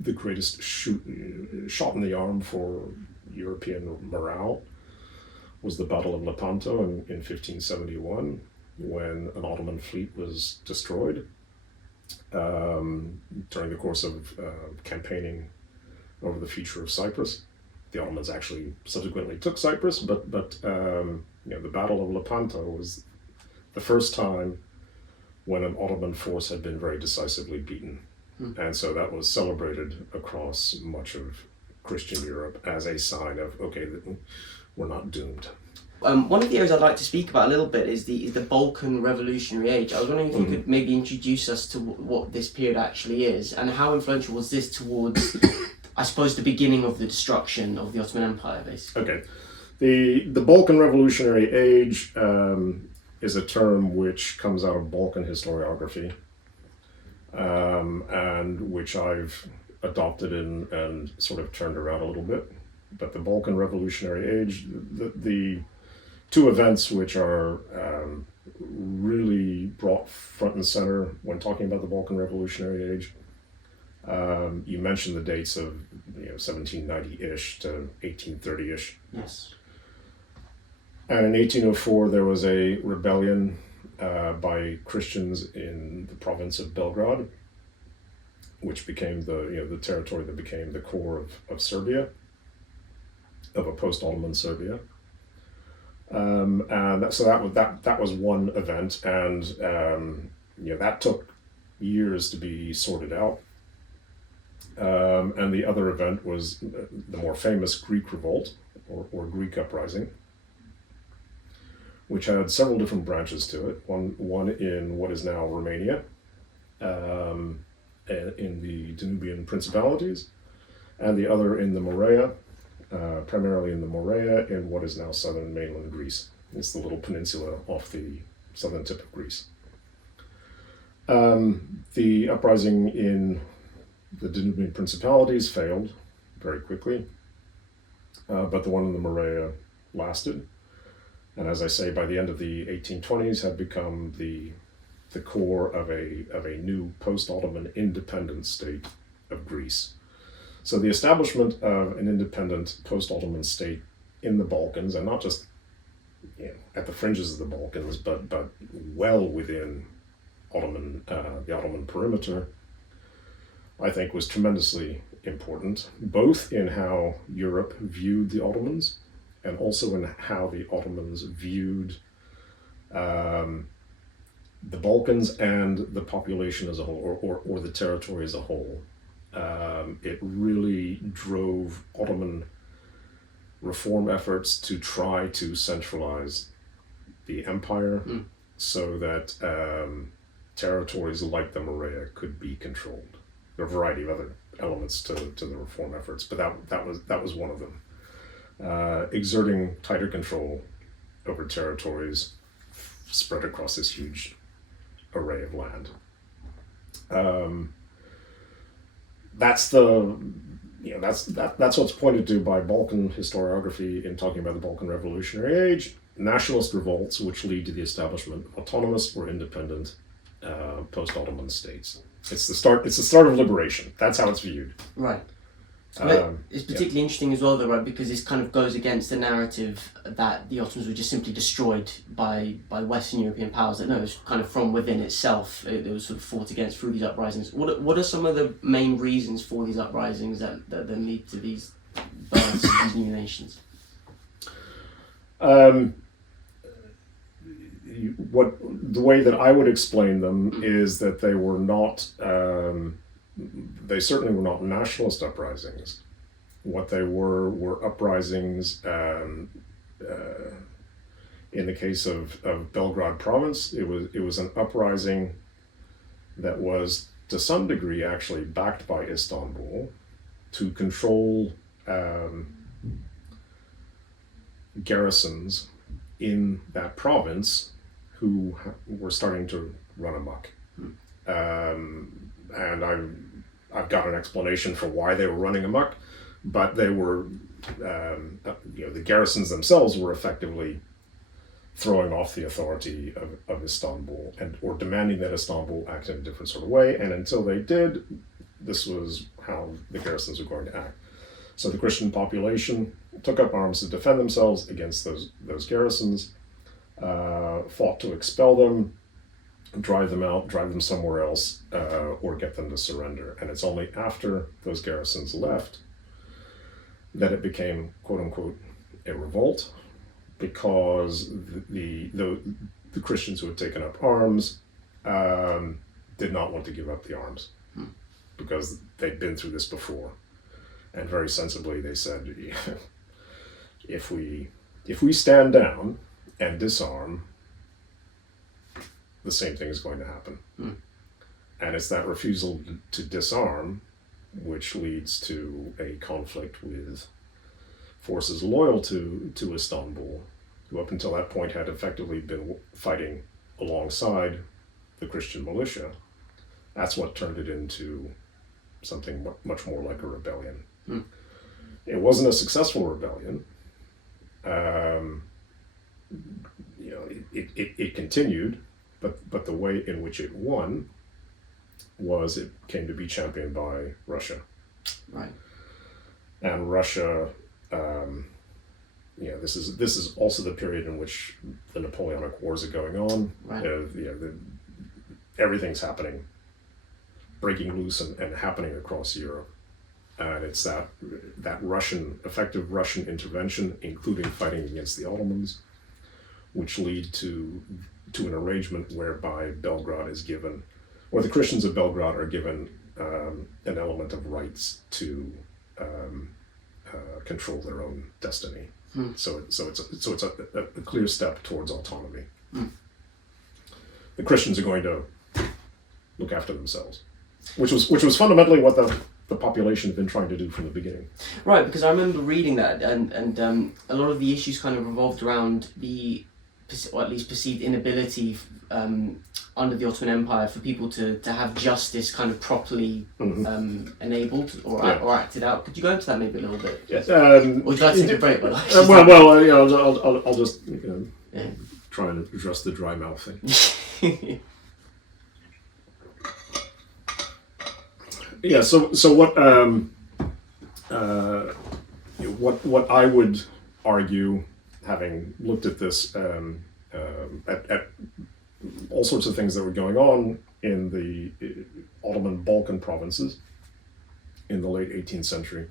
the greatest shot in the arm for European morale was the Battle of Lepanto in 1571, when an Ottoman fleet was destroyed during the course of campaigning over the future of Cyprus. The Ottomans actually subsequently took Cyprus, but the Battle of Lepanto was the first time when an Ottoman force had been very decisively beaten. And so that was celebrated across much of Christian Europe as a sign of, okay, we're not doomed. One of the areas I'd like to speak about a little bit is the Balkan Revolutionary Age. I was wondering if you could maybe introduce us to what this period actually is, and how influential was this towards, I suppose, the beginning of the destruction of the Ottoman Empire, basically. Okay. The Balkan Revolutionary Age is a term which comes out of Balkan historiography, and which I've adopted and sort of turned around a little bit. But the Balkan Revolutionary Age, the two events which are really brought front and center when talking about the Balkan Revolutionary Age, you mentioned the dates of 1790-ish to 1830-ish. Yes. And in 1804, there was a rebellion by Christians in the province of Belgrade, which became the territory that became the core of Serbia, of a post-Ottoman Serbia. And so that was one event, and that took years to be sorted out. And the other event was the more famous Greek revolt, or Greek uprising, which had several different branches to it. One in what is now Romania, in the Danubian principalities, and the other in the Morea, primarily in the Morea, in what is now southern mainland Greece. It's the little peninsula off the southern tip of Greece. The uprising in the Danubian principalities failed very quickly, but the one in the Morea lasted. And as I say, by the end of the 1820s, had become the core of a new post-Ottoman independent state of Greece. So the establishment of an independent post-Ottoman state in the Balkans, and not just at the fringes of the Balkans, but well within the Ottoman perimeter, I think was tremendously important, both in how Europe viewed the Ottomans and also in how the Ottomans viewed the Balkans and the population as a whole, or the territory as a whole. It really drove Ottoman reform efforts to try to centralize the empire so that territories like the Morea could be controlled. There are a variety of other elements to the reform efforts, but that was one of them. Exerting tighter control over territories spread across this huge array of land. That's what's pointed to by Balkan historiography in talking about the Balkan Revolutionary Age: nationalist revolts which lead to the establishment of autonomous or independent post-Ottoman states. It's the start of liberation. That's how it's viewed. Right. It's particularly interesting as well, though, right? Because this kind of goes against the narrative that the Ottomans were just simply destroyed by Western European powers. That no, it was kind of from within itself. It was sort of fought against through these uprisings. What are some of the main reasons for these uprisings that then lead to these births of these new nations? The way that I would explain them is that they were not. They certainly were not nationalist uprisings. What they were uprisings. In the case of Belgrade province, it was an uprising that was to some degree actually backed by Istanbul to control garrisons in that province who were starting to run amok. And I've got an explanation for why they were running amok, but they were, the garrisons themselves were effectively throwing off the authority of Istanbul or demanding that Istanbul act in a different sort of way. And until they did, this was how the garrisons were going to act. So the Christian population took up arms to defend themselves against those garrisons, fought to expel them, drive them out, drive them somewhere else, or get them to surrender. And it's only after those garrisons left that it became, quote unquote, a revolt, because the Christians who had taken up arms did not want to give up the arms because they'd been through this before, and very sensibly they said, if we stand down and disarm, the same thing is going to happen. And it's that refusal to disarm which leads to a conflict with forces loyal to Istanbul, who up until that point had effectively been fighting alongside the Christian militia. That's what turned it into something much more like a rebellion. It wasn't a successful rebellion. It continued, but the way in which it won was it came to be championed by Russia. Right. And Russia, this is also the period in which the Napoleonic Wars are going on. Right. Everything's happening, breaking loose and happening across Europe. And it's that effective Russian intervention, including fighting against the Ottomans, which lead to an arrangement whereby Belgrade is given, or the Christians of Belgrade are given an element of rights to control their own destiny. So it's a clear step towards autonomy. The Christians are going to look after themselves, which was fundamentally what the population had been trying to do from the beginning. Right, because I remember reading that, and a lot of the issues kind of revolved around or at least perceived inability under the Ottoman Empire for people to have justice kind of properly enabled or acted out. Could you go into that maybe a little bit? Yes. Or would you like to take a break? I'll just try and address the dry mouth thing. Yeah. So what I would argue, having looked at this, at all sorts of things that were going on in the Ottoman Balkan provinces in the late 18th century,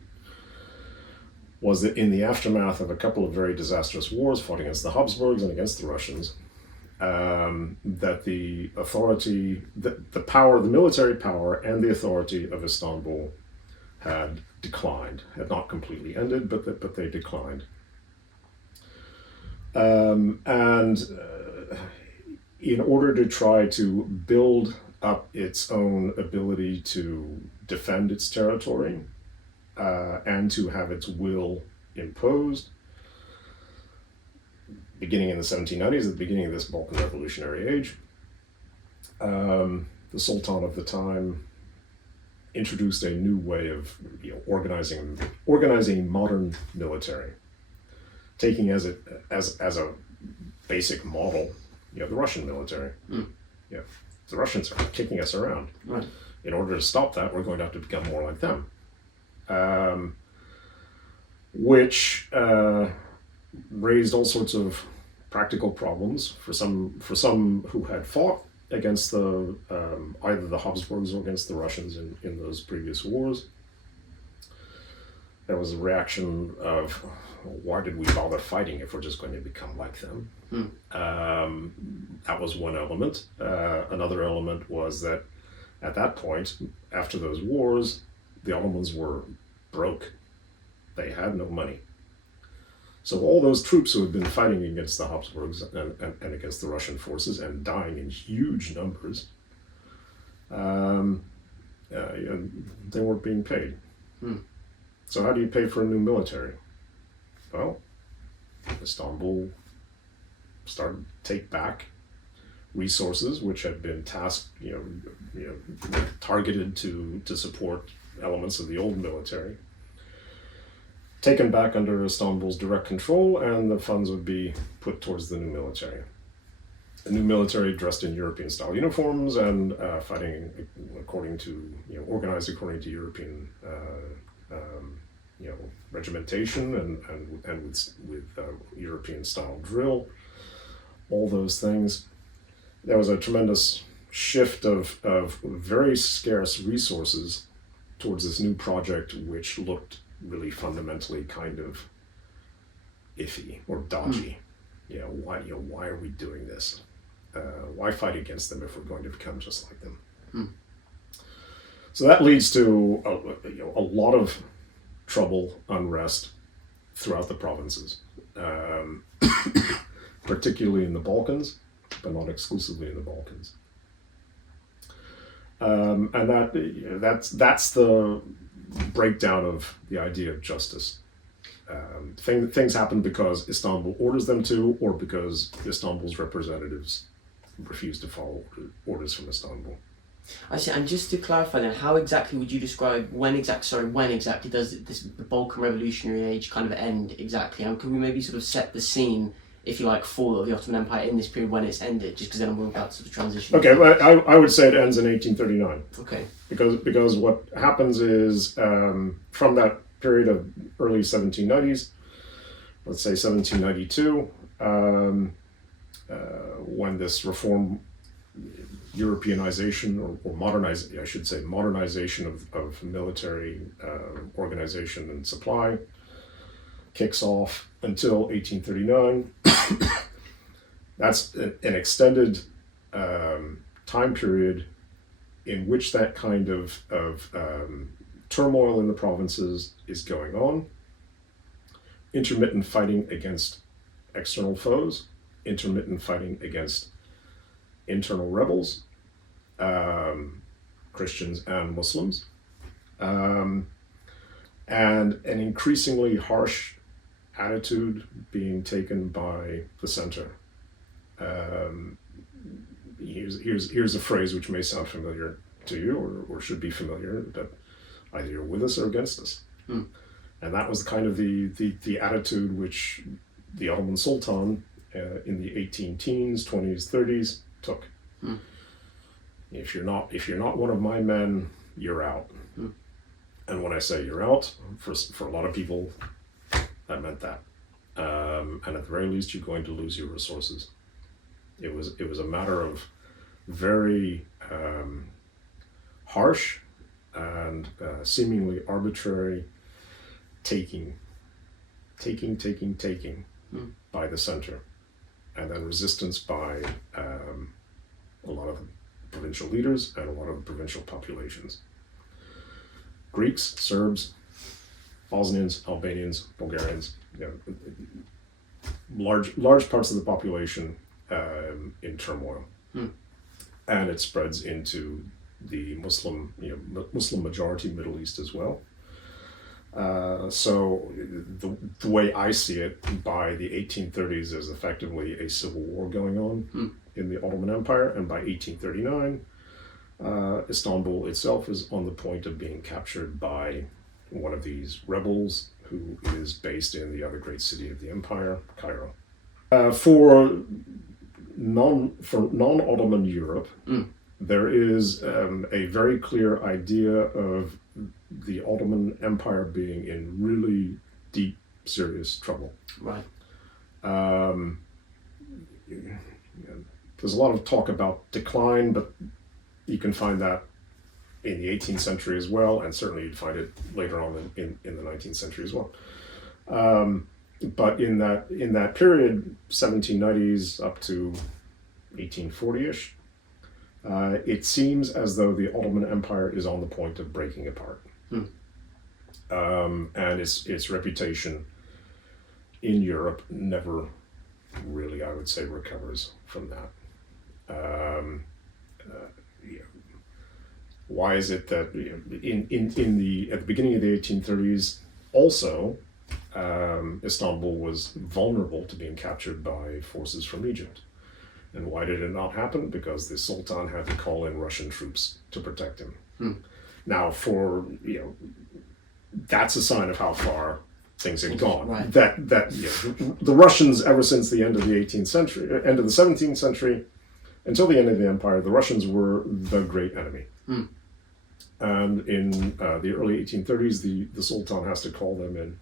was that in the aftermath of a couple of very disastrous wars fought against the Habsburgs and against the Russians, that the authority, the military power and the authority of Istanbul had declined, had not completely ended, but they declined. And in order to try to build up its own ability to defend its territory and to have its will imposed, beginning in the 1790s, at the beginning of this Bulkan Revolutionary Age, the Sultan of the time introduced a new way of organizing modern military, taking as a basic model, the Russian military. The Russians are kicking us around. Right. In order to stop that, we're going to have to become more like them, which raised all sorts of practical problems for some who had fought against either the Habsburgs or against the Russians in those previous wars. There was a reaction of, why did we bother fighting if we're just going to become like them? That was one element. Another element was that at that point, after those wars, the Ottomans were broke. They had no money. So all those troops who had been fighting against the Habsburgs and against the Russian forces and dying in huge numbers, they weren't being paid. So how do you pay for a new military? Well, Istanbul started to take back resources which had been tasked, targeted to support elements of the old military, taken back under Istanbul's direct control, and the funds would be put towards the new military. A new military dressed in European-style uniforms and fighting according to, organized according to European, regimentation and with European-style drill. All those things. There was a tremendous shift of very scarce resources towards this new project, which looked really fundamentally kind of iffy or dodgy. Why are we doing this? Why fight against them if we're going to become just like them? Hmm. So that leads to a lot of trouble, unrest throughout the provinces, particularly in the Balkans, but not exclusively in the Balkans. And that's the breakdown of the idea of justice. Things happen because Istanbul orders them to, or because Istanbul's representatives refuse to follow orders from Istanbul. I see. And just to clarify then, how exactly would you describe when exactly does the Bulkan Revolutionary Age kind of end exactly? And could we maybe sort of set the scene, if you like, for the Ottoman Empire in this period when it's ended, just because then we're about to sort of transition? Okay, well, I would say it ends in 1839. Okay. Because what happens is, from that period of early 1790s, let's say 1792, when this reform, Europeanization or modernization of military organization and supply kicks off until 1839. That's an extended time period in which that kind of turmoil in the provinces is going on. Intermittent fighting against external foes, intermittent fighting against internal rebels, Christians and Muslims, and an increasingly harsh attitude being taken by the center. Here's a phrase which may sound familiar to you, or should be familiar, that either you're with us or against us. Hmm. And that was kind of the attitude which the Ottoman Sultan in the 18-teens, 20s, 30s took. Hmm. If you're not one of my men, you're out. Hmm. And when I say you're out, for a lot of people, that meant that. And at the very least, you're going to lose your resources. It was a matter of very harsh and seemingly arbitrary taking by the center, and then resistance by a lot of provincial leaders and a lot of the provincial populations. Greeks, Serbs, Bosnians, Albanians, Bulgarians, large parts of the population in turmoil. Hmm. And it spreads into the Muslim majority Middle East as well. So the way I see it, by the 1830s, there's effectively a civil war going on in the Ottoman Empire, and by 1839, Istanbul itself is on the point of being captured by one of these rebels, who is based in the other great city of the empire, Cairo. For non-Ottoman Europe, there is a very clear idea of the Ottoman Empire being in really deep, serious trouble. Right. There's a lot of talk about decline, but you can find that in the 18th century as well, and certainly you'd find it later on in the 19th century as well. But in that period, 1790s up to 1840-ish, it seems as though the Ottoman Empire is on the point of breaking apart. And its reputation in Europe never really, I would say, recovers from that. Why is it that at the beginning of the 1830s, also, Istanbul was vulnerable to being captured by forces from Egypt? And why did it not happen? Because the Sultan had to call in Russian troops to protect him. Now, that's a sign of how far things had gone. Right. The Russians, ever since the end of the 18th century, end of the 17th century, until the end of the empire, the Russians were the great enemy. And in the early 1830s, the Sultan has to call them in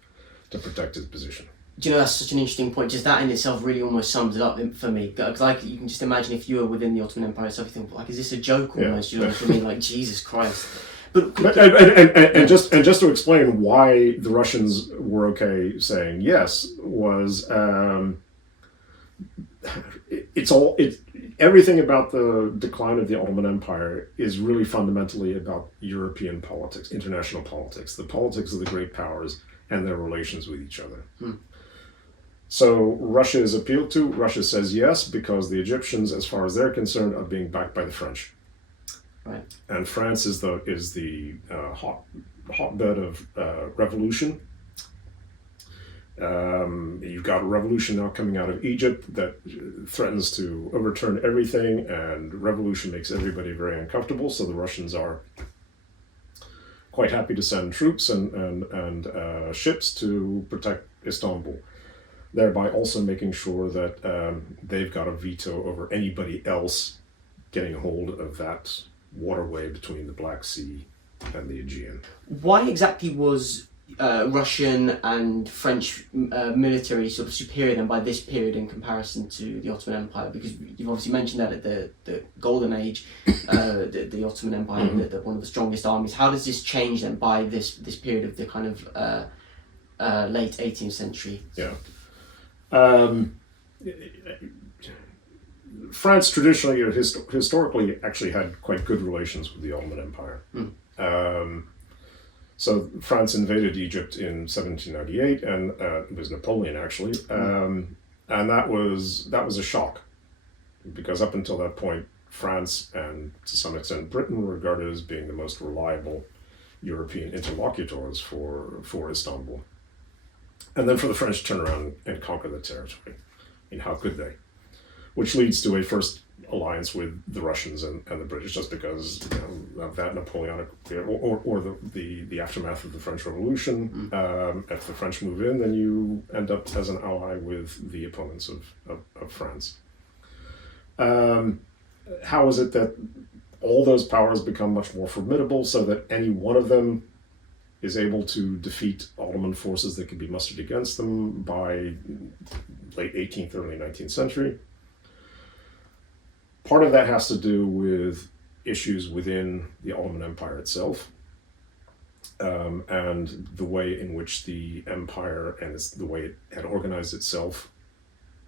to protect his position. Do you know, that's such an interesting point. Just that in itself really almost sums it up for me. Because you can just imagine if you were within the Ottoman Empire itself, you think, is this a joke almost? You know what I mean? Like, Jesus Christ. And just to explain why the Russians were okay saying yes was everything about the decline of the Ottoman Empire is really fundamentally about European politics, international politics, the politics of the great powers and their relations with each other. So Russia is appealed to. Russia says yes because the Egyptians, as far as they're concerned, are being backed by the French. Right. And France is the hotbed of revolution. You've got a revolution now coming out of Egypt that threatens to overturn everything, and revolution makes everybody very uncomfortable. So the Russians are quite happy to send troops and ships to protect Istanbul, thereby also making sure that they've got a veto over anybody else getting hold of that waterway between the Black Sea and the Aegean. Why exactly was Russian and French military sort of superior then by this period in comparison to the Ottoman Empire? Because you've obviously mentioned that at the Golden Age, the Ottoman Empire, one of the strongest armies. How does this change then by this period of the kind of late 18th century? Yeah. France traditionally or historically actually had quite good relations with the Ottoman Empire. So France invaded Egypt in 1798, and it was Napoleon actually, and that was a shock, because up until that point, France and to some extent Britain were regarded as being the most reliable European interlocutors for Istanbul. And then for the French to turn around and conquer the territory. I mean, how could they? Which leads to a first alliance with the Russians and the British, just because of that Napoleonic, or the aftermath of the French Revolution. If the French move in, then you end up as an ally with the opponents of France. How is it that all those powers become much more formidable so that any one of them is able to defeat Ottoman forces that could be mustered against them by late 18th, early 19th century? Part of that has to do with issues within the Ottoman Empire itself, and the way in which the empire and the way it had organized itself.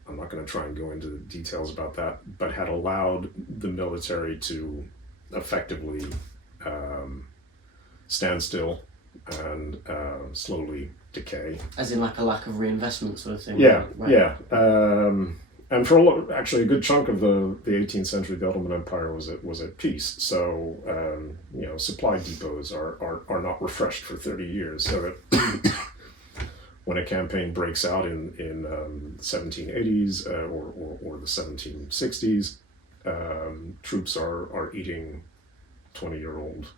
I'm not going to try and go into the details about that, but had allowed the military to effectively stand still and slowly decay. As in like a lack of reinvestment sort of thing? Yeah, right? Yeah. And for actually a good chunk of the 18th century, the Ottoman Empire was at peace. So, supply depots are not refreshed for 30 years. So that when a campaign breaks out in 1780s or the 1760s, troops are eating 20-year-old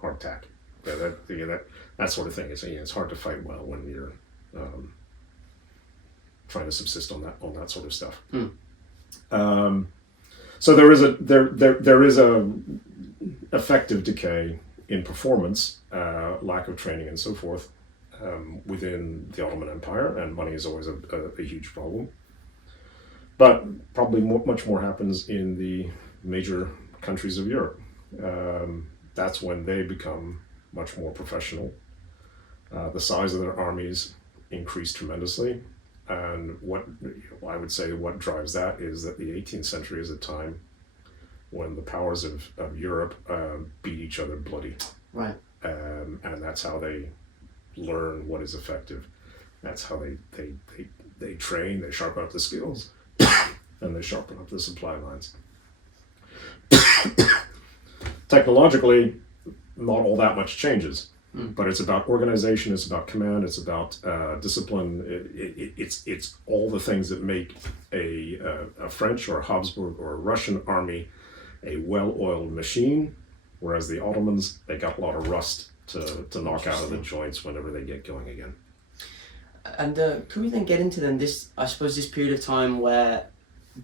hardtack. That sort of thing. It's hard to fight well when you're trying to subsist on that sort of stuff. So there is a effective decay in performance, lack of training, and so forth within the Ottoman Empire, and money is always a huge problem. But probably much more happens in the major countries of Europe. That's when they become much more professional. The size of their armies increased tremendously. And I would say what drives that is that the 18th century is a time when the powers of Europe beat each other bloody. Right. And that's how they learn what is effective. That's how they train, they sharpen up the skills, and they sharpen up the supply lines. Technologically, not all that much changes. But it's about organization, it's about command, it's about discipline. It's all the things that make a French or a Habsburg or a Russian army a well-oiled machine, whereas the Ottomans, they got a lot of rust to knock out of the joints whenever they get going again. And could we then get into this period of time where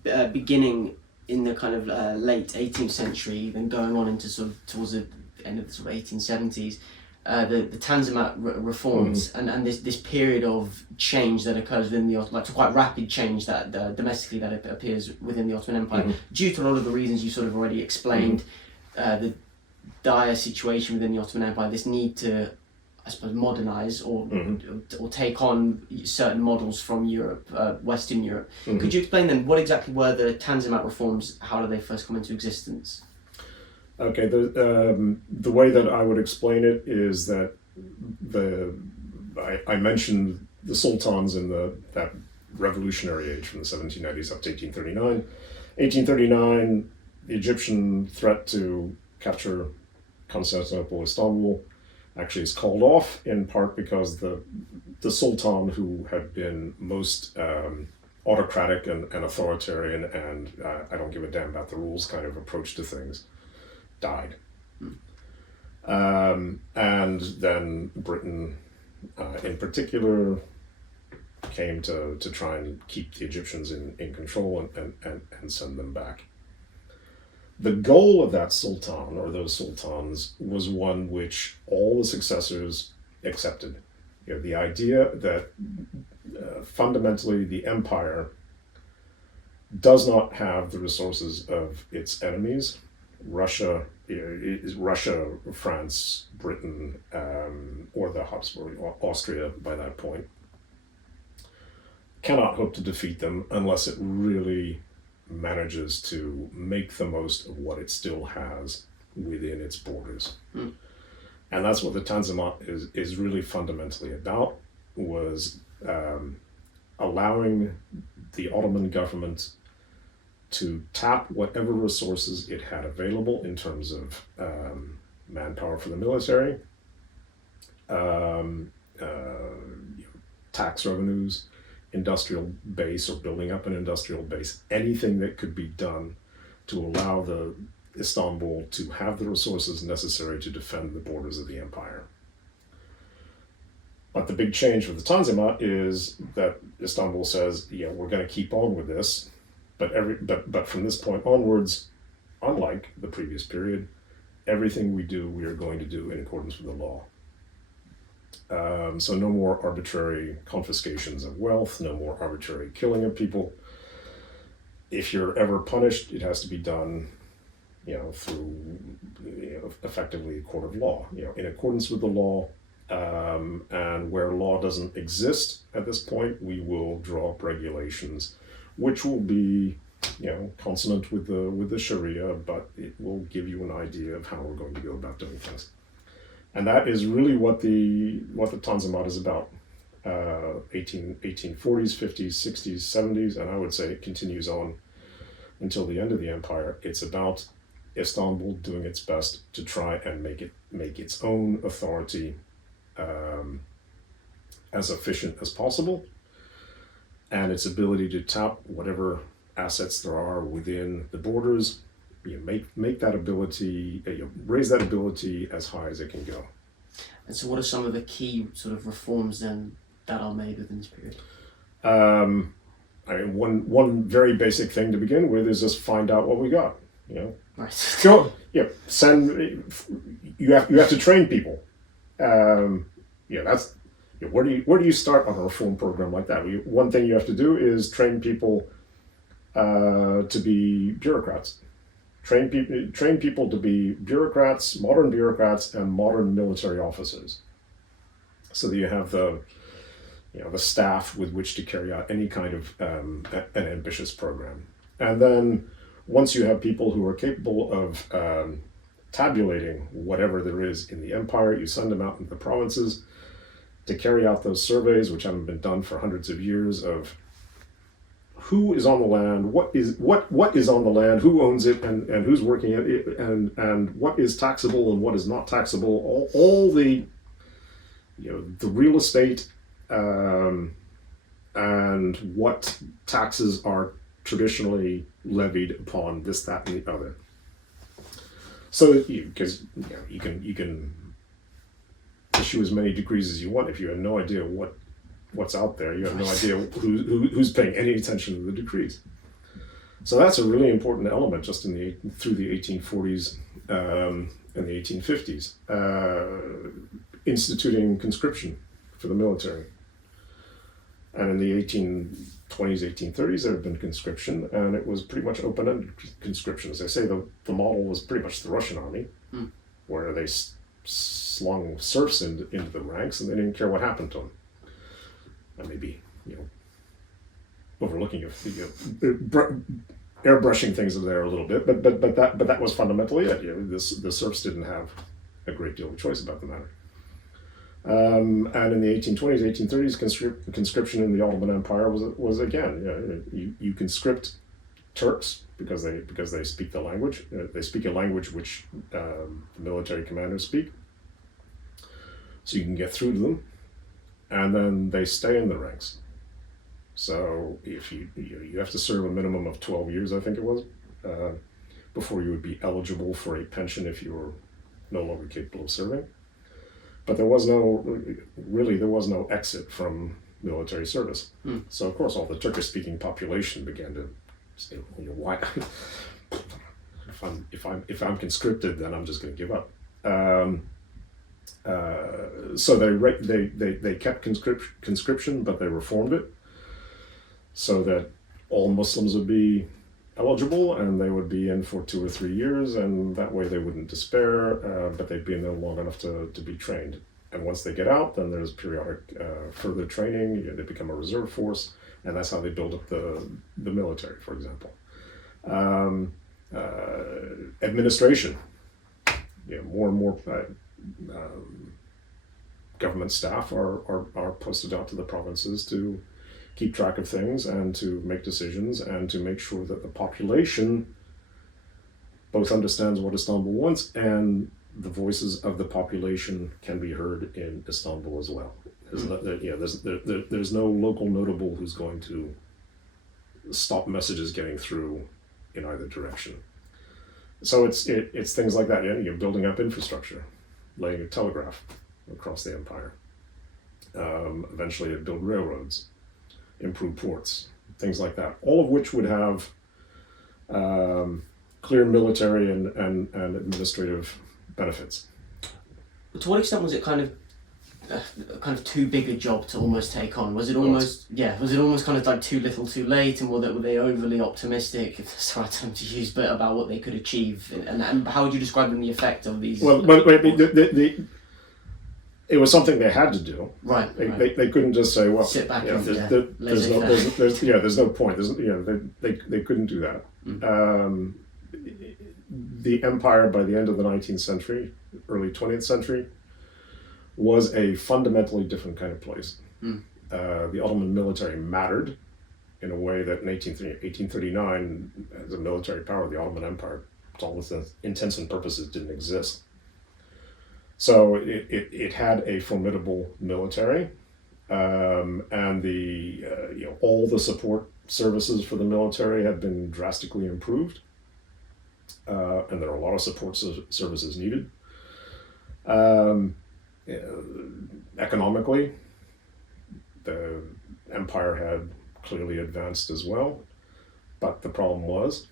beginning in the kind of late 18th century, then going on into sort of towards the end of the sort of 1870s, the Tanzimat Reforms, and this period of change that occurs within the Ottoman, like quite rapid change that domestically that appears within the Ottoman Empire, due to a lot of the reasons you sort of already explained, the dire situation within the Ottoman Empire, this need to I suppose, modernize or take on certain models from Europe, Western Europe. Could you explain then what exactly were the Tanzimat Reforms? How did they first come into existence? Okay, the way that I would explain it is that I mentioned the sultans in that revolutionary age from the 1790s up to 1839. 1839, the Egyptian threat to capture Constantinople, Istanbul, actually is called off, in part because the sultan, who had been most autocratic and authoritarian and I don't give a damn about the rules kind of approach to things, died. And then Britain in particular came to try and keep the Egyptians in control and send them back. The goal of that sultan, or those sultans, was one which all the successors accepted. You know, the idea that fundamentally the empire does not have the resources of its enemies. Russia, France, Britain, or the Habsburg, Austria by that point, cannot hope to defeat them unless it really manages to make the most of what it still has within its borders. And that's what the Tanzimat is really fundamentally about, was allowing the Ottoman government to tap whatever resources it had available in terms of manpower for the military, tax revenues, industrial base or building up an industrial base, anything that could be done to allow the Istanbul to have the resources necessary to defend the borders of the empire. But the big change with the Tanzimat is that Istanbul says, yeah, we're going to keep on with this, but from this point onwards, unlike the previous period, everything we do, we are going to do in accordance with the law. So no more arbitrary confiscations of wealth, no more arbitrary killing of people. If you're ever punished, it has to be done, through effectively a court of law, in accordance with the law. And where law doesn't exist at this point, we will draw up regulations, which will be, consonant with the Sharia, but it will give you an idea of how we're going to go about doing things. And that is really what the Tanzimat is about. 1840s, 50s, 60s, 70s, and I would say it continues on until the end of the empire. It's about Istanbul doing its best to try and make its own authority as efficient as possible, and its ability to tap whatever assets there are within the borders. Make that ability, raise that ability as high as it can go. And so what are some of the key sort of reforms then that are made within this period? One very basic thing to begin with is just find out what we got. Right. Go. You have to train people. That's where do you start on a reform program like that? One thing you have to do is train people to be bureaucrats. Train people to be bureaucrats, and modern military officers, so that you have the staff with which to carry out any kind of an ambitious program. And then once you have people who are capable of tabulating whatever there is in the empire, you send them out into the provinces to carry out those surveys, which haven't been done for hundreds of years, of who is on the land, what is on the land, who owns it, and who's working it, and what is taxable and what is not taxable, all the the real estate, and what taxes are traditionally levied upon this, that, and the other. So because you can issue as many decrees as you want if you have no idea what's out there. You have no idea who's paying any attention to the decrees. So that's a really important element just through the 1840s and the 1850s. Instituting conscription for the military. And in the 1820s, 1830s, there had been conscription, and it was pretty much open-ended conscription. As I say, the model was pretty much the Russian army, where they slung serfs into the ranks, and they didn't care what happened to them. And maybe, overlooking airbrushing things there a little bit, but that was fundamentally it. The serfs didn't have a great deal of choice about the matter. And in the 1820s, 1830s, conscription in the Ottoman Empire was again, you conscript Turks because they speak the language. They speak a language which the military commanders speak, so you can get through to them, and then they stay in the ranks. So if you have to serve a minimum of 12 years, I think it was, before you would be eligible for a pension if you were no longer capable of serving. But there was no exit from military service. So of course all the Turkish-speaking population began to say, why? If I'm conscripted, then I'm just going to give up. So they kept conscription, but they reformed it so that all Muslims would be eligible and they would be in for 2 or 3 years, and that way they wouldn't despair, but they'd be in there long enough to be trained. And once they get out, then there's periodic further training. They become a reserve force, and that's how they build up the military, for example. Administration. More and more government staff are posted out to the provinces to keep track of things and to make decisions and to make sure that the population both understands what Istanbul wants and the voices of the population can be heard in Istanbul as well. There's no local notable who's going to stop messages getting through in either direction. So it's things like that. You're building up infrastructure, laying a telegraph across the empire. Eventually, you build railroads, improve ports, things like that. All of which would have clear military and administrative benefits. To what extent was it kind of too big a job to almost take on? Was it almost kind of like too little too late, and were they overly optimistic, if that's the right term to use, but about what they could achieve? And how would you describe the effect of these? Well, it was something they had to do. Right. They couldn't just say, well, sit back there's no point. They couldn't do that. Mm. The empire, by the end of the 19th century, early 20th century, was a fundamentally different kind of place. Mm. The Ottoman military mattered in a way that in 1839, as a military power, the Ottoman Empire, to all intents and purposes, didn't exist. So it had a formidable military, and all the support services for the military had been drastically improved, and there are a lot of support services needed. Economically, the empire had clearly advanced as well, but the problem was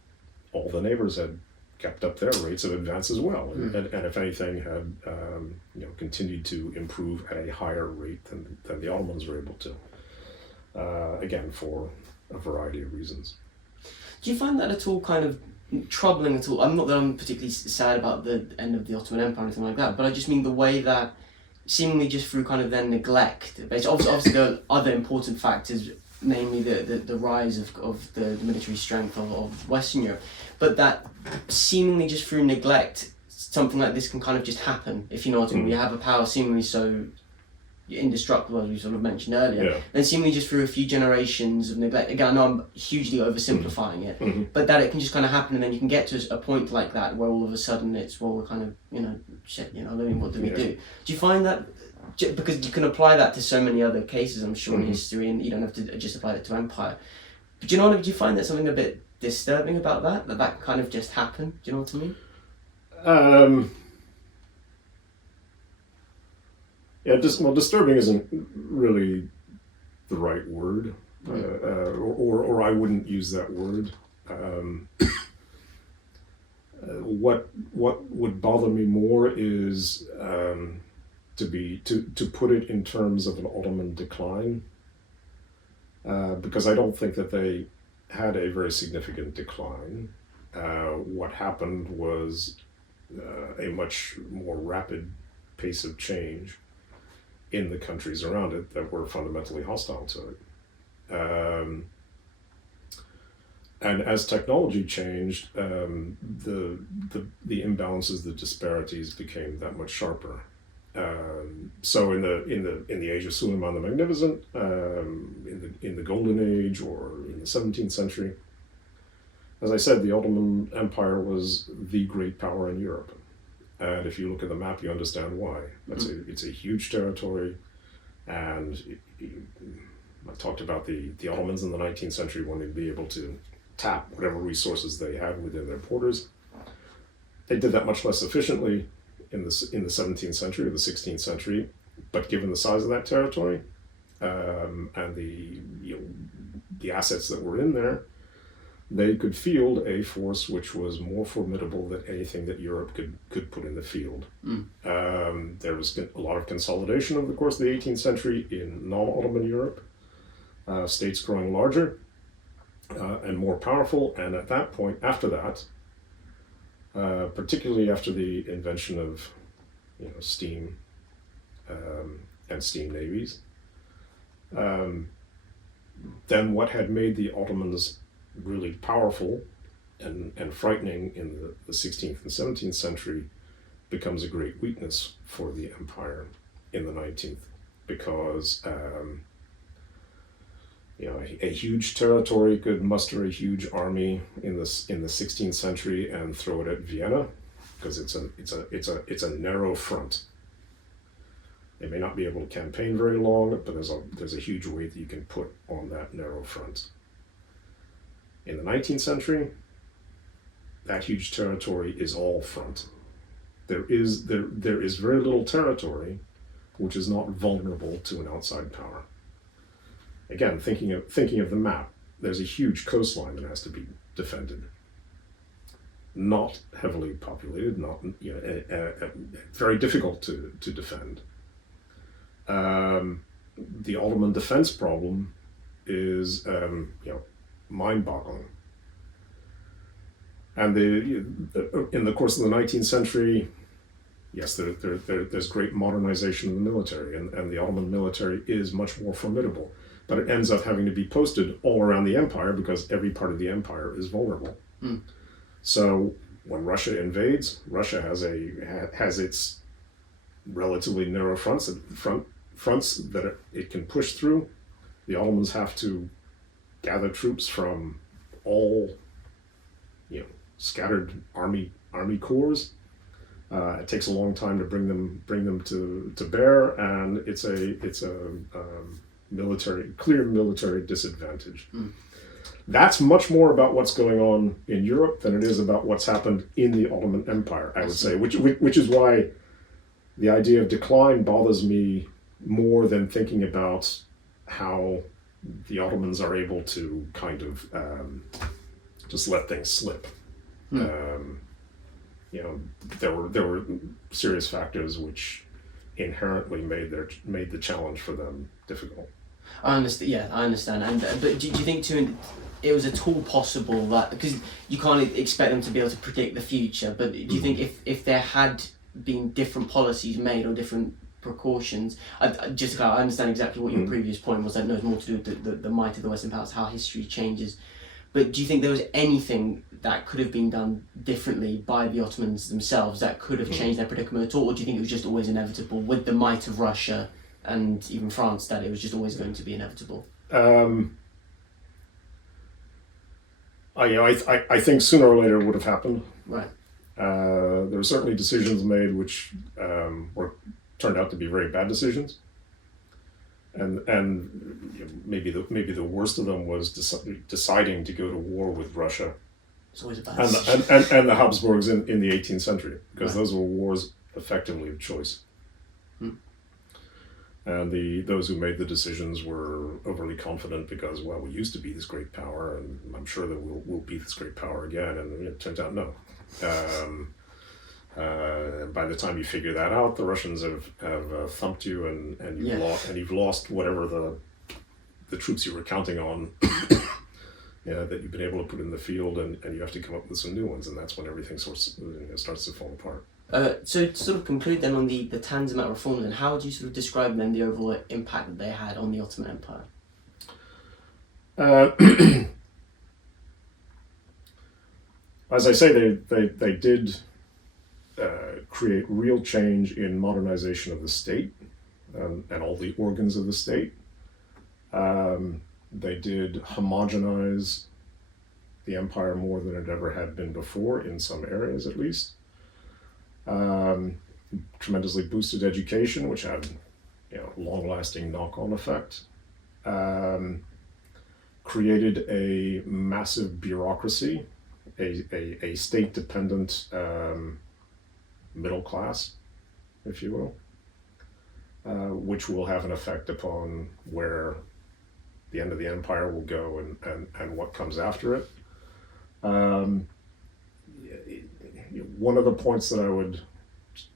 all the neighbors had kept up their rates of advance as well, and if anything had continued to improve at a higher rate than the Ottomans were able to, again for a variety of reasons. Do you find that at all kind of troubling at all? I'm not that I'm particularly sad about the end of the Ottoman Empire or anything like that, but I just mean the way that seemingly just through kind of their neglect, obviously there are other important factors, namely the rise of the military strength of Western Europe, but that seemingly just through neglect, something like this can kind of just happen, if you know what I mean. You have a power seemingly so indestructible, as we sort of mentioned earlier, then seemingly just through a few generations of neglect. Again, I know I'm hugely oversimplifying it, but that it can just kind of happen, and then you can get to a point like that where all of a sudden it's, well, we're kind of, shit, I mean, what do we do? Do you find that, because you can apply that to so many other cases, I'm sure, in history, and you don't have to just apply that to empire. But do you find that something a bit disturbing about that can kind of just happen? Do you know what I mean? Disturbing isn't really the right word, or I wouldn't use that word. What would bother me more is to put it in terms of an Ottoman decline, because I don't think that they had a very significant decline. What happened was a much more rapid pace of change in the countries around it that were fundamentally hostile to it. And as technology changed, the imbalances, the disparities became that much sharper. So in the age of Suleiman the Magnificent, in the Golden Age, or in the 17th century, as I said, the Ottoman Empire was the great power in Europe. And if you look at the map, you understand why. It's a huge territory, and I talked about the Ottomans in the 19th century wanting to be able to tap whatever resources they had within their borders. They did that much less efficiently in the 17th century or the 16th century, but given the size of that territory and the assets that were in there, they could field a force which was more formidable than anything that Europe could put in the field. There was a lot of consolidation over the course of the 18th century in non-Ottoman Europe, states growing larger and more powerful, and at that point, after that, particularly after the invention of steam and steam navies, then what had made the Ottomans really powerful and frightening in the 16th and 17th century becomes a great weakness for the empire in the 19th, because a huge territory could muster a huge army in the 16th century and throw it at Vienna, because it's a narrow front. They may not be able to campaign very long, but there's a huge weight that you can put on that narrow front. In the 19th century, that huge territory is all front. There is very little territory which is not vulnerable to an outside power. Again, thinking of the map, there's a huge coastline that has to be defended. Not heavily populated, very difficult to defend. The Ottoman defense problem is mind-boggling. And in the course of the 19th century, yes, there's great modernization of the military, and the Ottoman military is much more formidable. But it ends up having to be posted all around the empire because every part of the empire is vulnerable. So when Russia invades, Russia has its relatively narrow fronts that it can push through. The Ottomans have to gather troops from all scattered army corps. It takes a long time to bring them to bear, and it's a clear military disadvantage. That's much more about what's going on in Europe than it is about what's happened in the Ottoman Empire, I would say, which is why the idea of decline bothers me more than thinking about how the Ottomans are able to kind of just let things slip. There were serious factors which inherently made the challenge for them difficult. I understand. Yeah, I understand. And but do you think it was at all possible that, because you can't expect them to be able to predict the future, but do you think if there had been different policies made or different precautions, I understand exactly what your previous point was, that knows more to do with the might of the Western powers, how history changes. But do you think there was anything that could have been done differently by the Ottomans themselves that could have changed their predicament at all, or do you think it was just always inevitable with the might of Russia and even France, that it was just always going to be inevitable? I think sooner or later it would have happened. Right. There were certainly decisions made which turned out to be very bad decisions, and maybe the worst of them was deciding to go to war with Russia. It's always a bad and the Habsburgs in the 18th century, because those were wars effectively of choice. And those who made the decisions were overly confident because, well, we used to be this great power, and I'm sure that we'll be this great power again. And it turns out no. By the time you figure that out, the Russians have thumped you, and you've lost whatever the troops you were counting on. That you've been able to put in the field, and you have to come up with some new ones, and that's when everything starts to fall apart. So to sort of conclude then on the Tanzimat Reforms, and how would you sort of describe then the overall impact that they had on the Ottoman Empire? As I say, they did create real change in modernization of the state and all the organs of the state. They did homogenize the empire more than it ever had been before, in some areas at least. Tremendously boosted education, which had long-lasting knock-on effect. Created a massive bureaucracy, a state-dependent middle class, if you will, which will have an effect upon where the end of the empire will go and what comes after it. One of the points that I would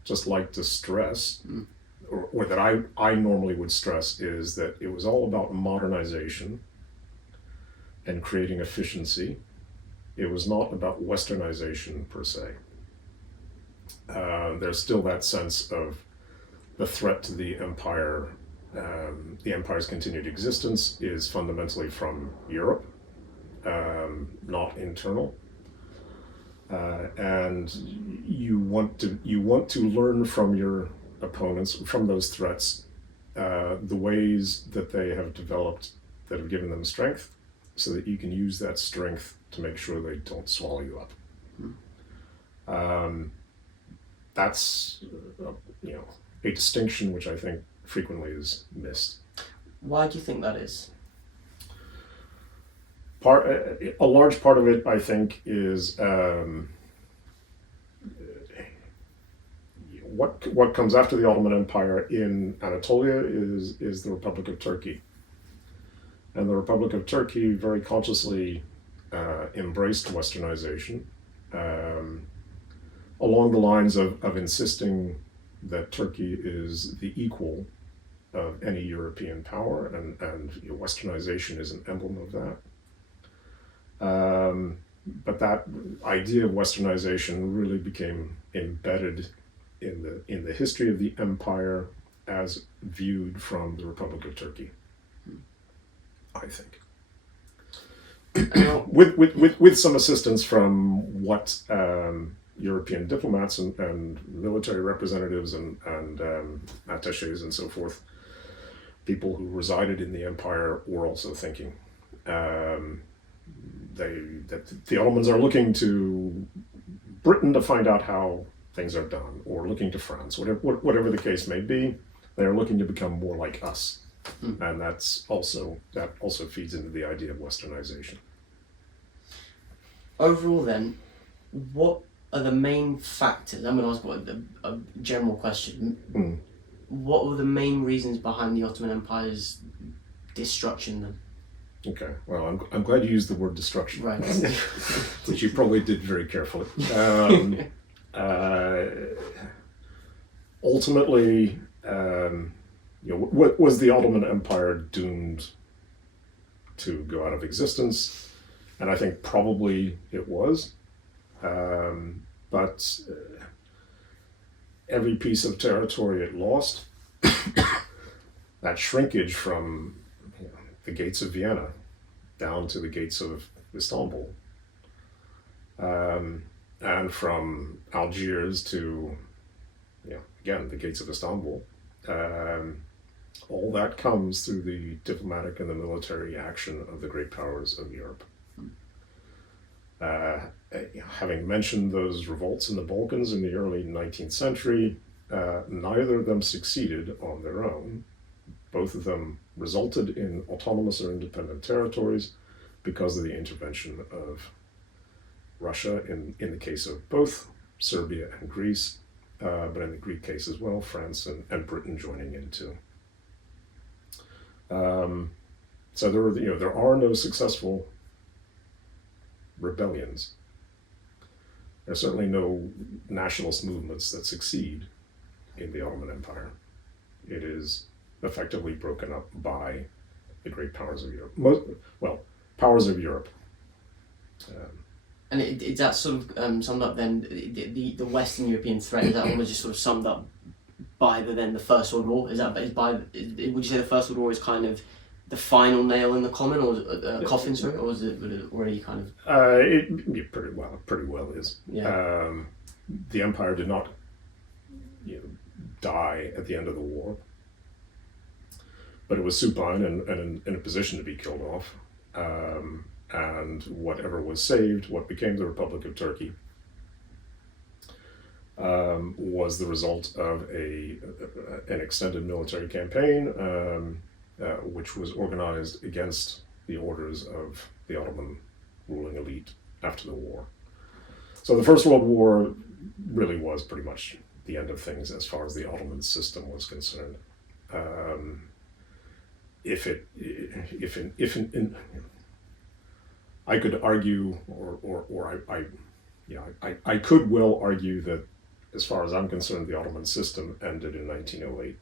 just like to stress, or that I normally would stress, is that it was all about modernization and creating efficiency. It was not about westernization per se. There's still that sense of the threat to the empire. The empire's continued existence is fundamentally from Europe, not internal. And you want to learn from your opponents, from those threats, the ways that they have developed that have given them strength, so that you can use that strength to make sure they don't swallow you up. That's a distinction which I think frequently is missed. Why do you think that is? A large part of it, I think, is what comes after the Ottoman Empire in Anatolia is the Republic of Turkey. And the Republic of Turkey very consciously embraced westernization along the lines of insisting that Turkey is the equal of any European power, and westernization is an emblem of that. But that idea of westernization really became embedded in the history of the empire as viewed from the Republic of Turkey, I think. with some assistance from what European diplomats and military representatives and attachés and so forth, people who resided in the empire, were also thinking. That the Ottomans are looking to Britain to find out how things are done, or looking to France, whatever the case may be. They are looking to become more like us, and that also feeds into the idea of westernization. Overall, then, what are the main factors? I'm going to ask a general question. What were the main reasons behind the Ottoman Empire's destruction then? Okay, well, I'm glad you used the word destruction, right? Which you probably did very carefully. Ultimately, was the Ottoman Empire doomed to go out of existence? And I think probably it was. But every piece of territory it lost, that shrinkage from the gates of Vienna down to the gates of Istanbul, and from Algiers to, again, the gates of Istanbul, all that comes through the diplomatic and the military action of the great powers of Europe. Having mentioned those revolts in the Balkans in the early 19th century, neither of them succeeded on their own. Both of them resulted in autonomous or independent territories because of the intervention of Russia in the case of both Serbia and Greece, but in the Greek case as well, France and Britain joining in too. So there are no successful rebellions. There are certainly no nationalist movements that succeed in the Ottoman Empire. It is effectively broken up by the great powers of Europe. Powers of Europe. And is that sort of summed up then, the Western European threat, is that almost just sort of summed up by the First World War? Would you say the First World War is kind of the final nail in the coffin, or coffin, sorry, or is it already kind of? It pretty well is. Yeah. The empire did not, die at the end of the war, but it was supine and in a position to be killed off. And whatever was saved, what became the Republic of Turkey, was the result of an extended military campaign, which was organized against the orders of the Ottoman ruling elite after the war. So the First World War really was pretty much the end of things as far as the Ottoman system was concerned. I could argue, I could well argue that, as far as I'm concerned, the Ottoman system ended in 1908,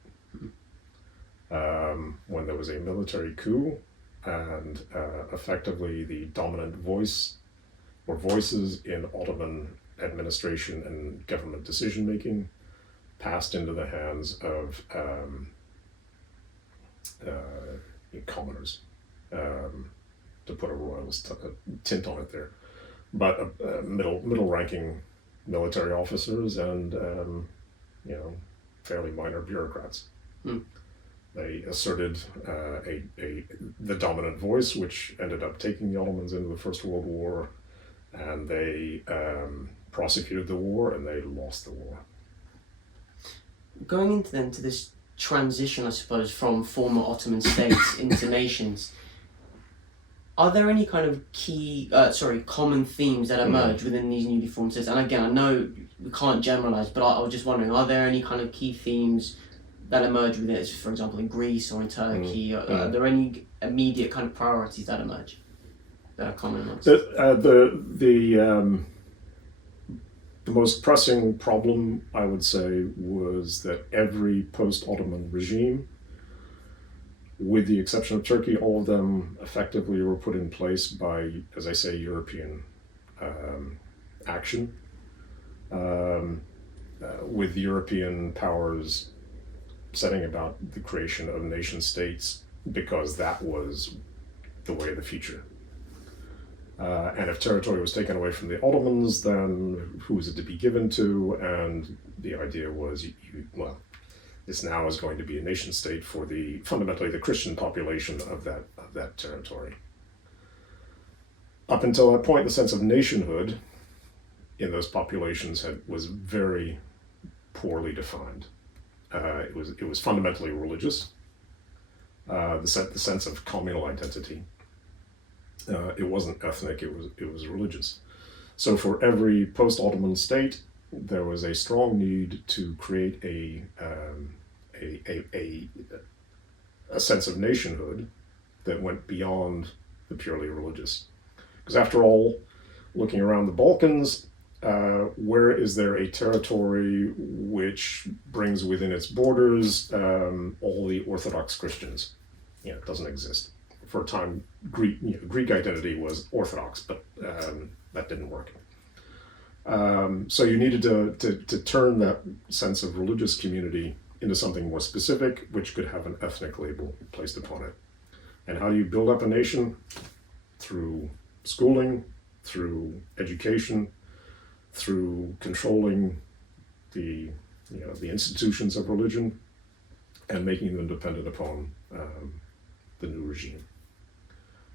when there was a military coup, and effectively the dominant voice or voices in Ottoman administration and government decision making passed into the hands of commoners. To put a royalist tint on it there, but middle-ranking military officers and fairly minor bureaucrats. They asserted the dominant voice, which ended up taking the Ottomans into the First World War, and they prosecuted the war, and they lost the war. Going into this transition, I suppose, from former Ottoman states into nations. Are there any kind of common themes that emerge within these newly formed states? And again, I know we can't generalize, but I was just wondering, are there any kind of key themes that emerge within it, for example, in Greece or in Turkey? Are there any immediate kind of priorities that emerge that are common amongst? The most pressing problem, I would say, was that every post-Ottoman regime, with the exception of Turkey, all of them effectively were put in place by, as I say, European action, with European powers setting about the creation of nation states because that was the way of the future. And if territory was taken away from the Ottomans, then who was it to be given to? And the idea was, this now is going to be a nation state for fundamentally the Christian population of that territory. Up until that point, the sense of nationhood in those populations was very poorly defined. It was fundamentally religious. The sense of communal identity. It wasn't ethnic. It was religious. So for every post-Ottoman state, there was a strong need to create a sense of nationhood that went beyond the purely religious. Because after all, looking around the Balkans, where is there a territory which brings within its borders all the Orthodox Christians? It doesn't exist. For a time, Greek identity was Orthodox, but that didn't work. So you needed to turn that sense of religious community into something more specific, which could have an ethnic label placed upon it. And how do you build up a nation? Through schooling, through education, through controlling the institutions of religion, and making them dependent upon the new regime.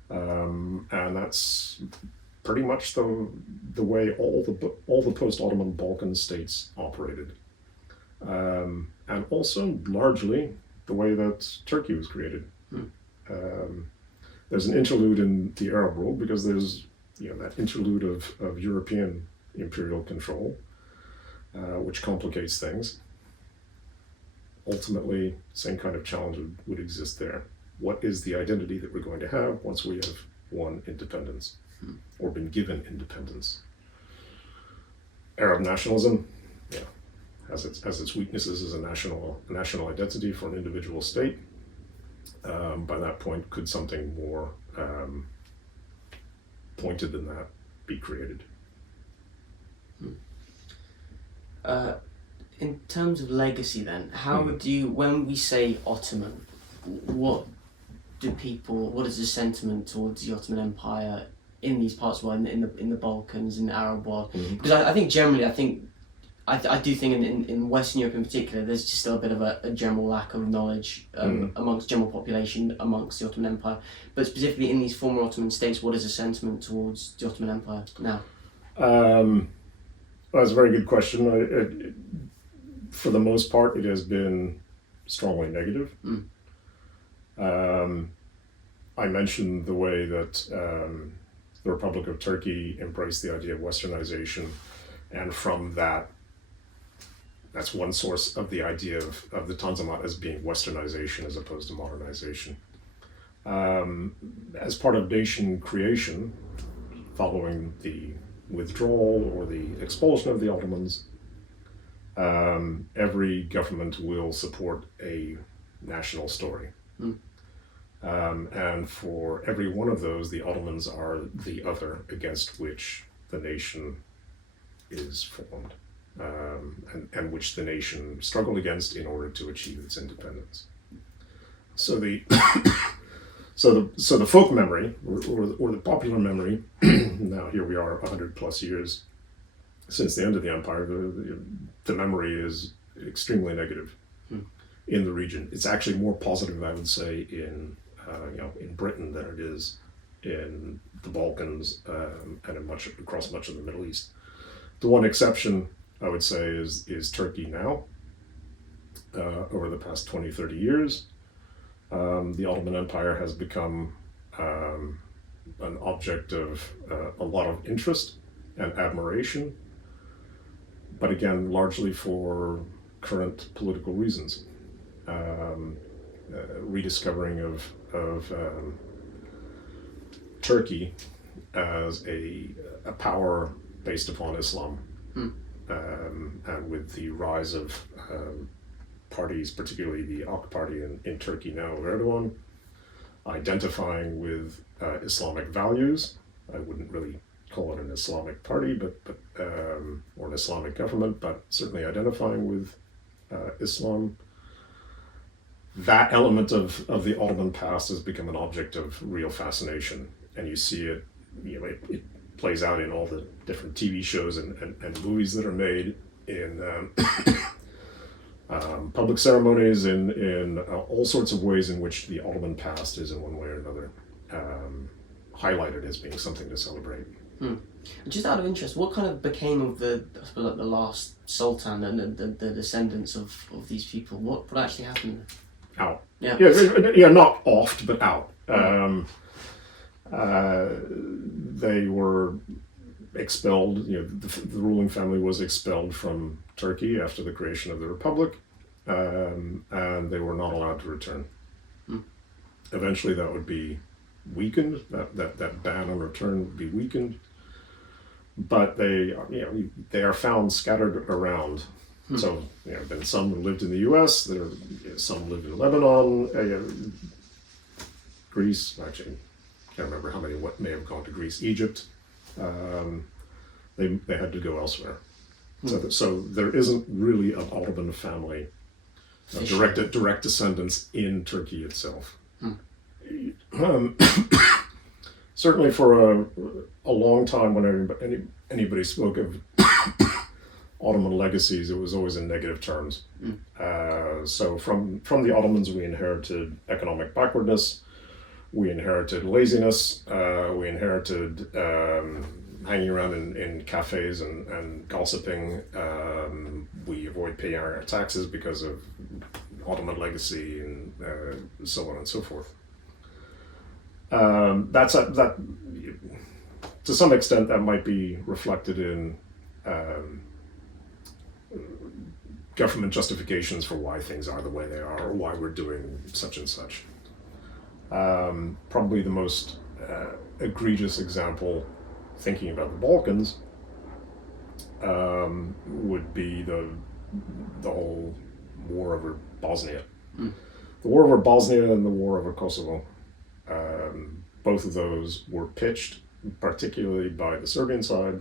And that's pretty much the way all the post-Ottoman Balkan states operated, and also largely the way that Turkey was created. There's an interlude in the Arab world because there's that interlude of European imperial control, which complicates things. Ultimately, same kind of challenge would exist there. What is the identity that we're going to have once we have won independence or been given independence? Arab nationalism, has its weaknesses as a national identity for an individual state. By that point, could something more pointed than that be created? In terms of legacy, then, how do you, when we say Ottoman, what is the sentiment towards the Ottoman Empire in these parts of the world, in the Balkans, in the Arab world? Because I think generally, I do think in Western Europe in particular, there's just still a bit of a general lack of knowledge amongst general population amongst the Ottoman Empire. But specifically in these former Ottoman states, what is the sentiment towards the Ottoman Empire now? Well, that's a very good question. For the most part, it has been strongly negative. I mentioned the way that the Republic of Turkey embraced the idea of Westernization, and from that's one source of the idea of the Tanzimat as being Westernization as opposed to modernization. As part of nation creation, following the withdrawal or the expulsion of the Ottomans, every government will support a national story. And for every one of those, the Ottomans are the other against which the nation is formed, and which the nation struggled against in order to achieve its independence. So the folk memory, or the popular memory, now here we are 100 plus years since the end of the empire, the memory is extremely negative in the region. It's actually more positive, I would say, in Britain than it is in the Balkans and across much of the Middle East. The one exception, I would say, is Turkey now. Over the past 20, 30 years, the Ottoman Empire has become an object of a lot of interest and admiration, but again, largely for current political reasons. Rediscovering of Turkey as a power based upon Islam, and with the rise of parties, particularly the AK party in Turkey now of Erdogan, identifying with Islamic values. I wouldn't really call it an Islamic party, but or an Islamic government, but certainly identifying with Islam. That element of the Ottoman past has become an object of real fascination, and you see it. It plays out in all the different TV shows and movies that are made, in public ceremonies, in all sorts of ways in which the Ottoman past is in one way or another highlighted as being something to celebrate. Just out of interest, what kind of became of the last Sultan and the descendants of these people? What actually happened? Out. Yeah. Yeah, not oft, but out. They were expelled. The ruling family was expelled from Turkey after the creation of the Republic, and they were not allowed to return. Eventually, that would be weakened. That ban on return would be weakened. But they are found scattered around. So then some lived in the U.S. Some lived in Lebanon, Greece. Actually, can't remember how many. What may have gone to Greece, Egypt. They had to go elsewhere. So there isn't really an Ottoman family, direct descendants in Turkey itself. Certainly for a long time, when anybody spoke of Ottoman legacies, it was always in negative terms. So from the Ottomans, we inherited economic backwardness, we inherited laziness, we inherited hanging around in cafes and gossiping. We avoid paying our taxes because of Ottoman legacy, and so on and so forth. That to some extent that might be reflected in government justifications for why things are the way they are, or why we're doing such and such. Probably the most egregious example, thinking about the Balkans, would be the whole war over Bosnia. The war over Bosnia and the war over Kosovo. Both of those were pitched, particularly by the Serbian side,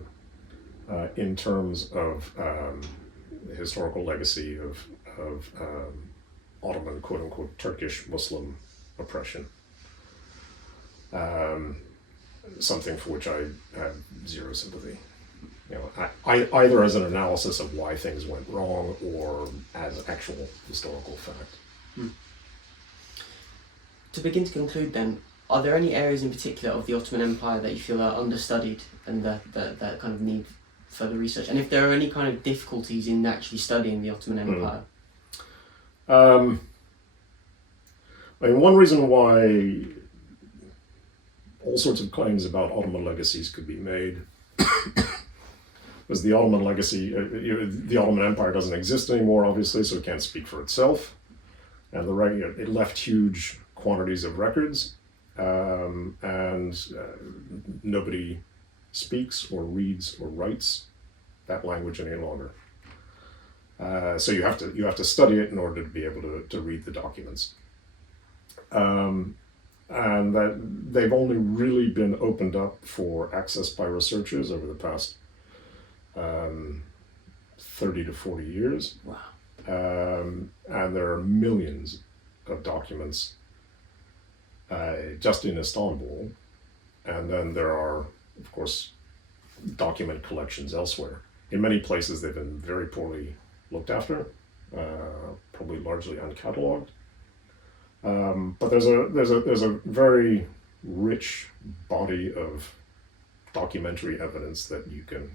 in terms of the historical legacy of Ottoman, quote-unquote, Turkish Muslim oppression. Something for which I have zero sympathy. Either as an analysis of why things went wrong or as actual historical fact. To begin to conclude then, are there any areas in particular of the Ottoman Empire that you feel are understudied and that kind of need further research? And if there are any kind of difficulties in actually studying the Ottoman Empire? One reason why all sorts of claims about Ottoman legacies could be made was the Ottoman legacy, the Ottoman Empire doesn't exist anymore, obviously, so it can't speak for itself. And it left huge quantities of records, and nobody speaks or reads or writes that language any longer. So you have to study it in order to be able to read the documents. And that they've only really been opened up for access by researchers over the past 30 to 40 years. Wow. And there are millions of documents just in Istanbul. And then there are, of course, document collections elsewhere. In many places they've been very poorly looked after, probably largely uncatalogued. But there's a very rich body of documentary evidence that you can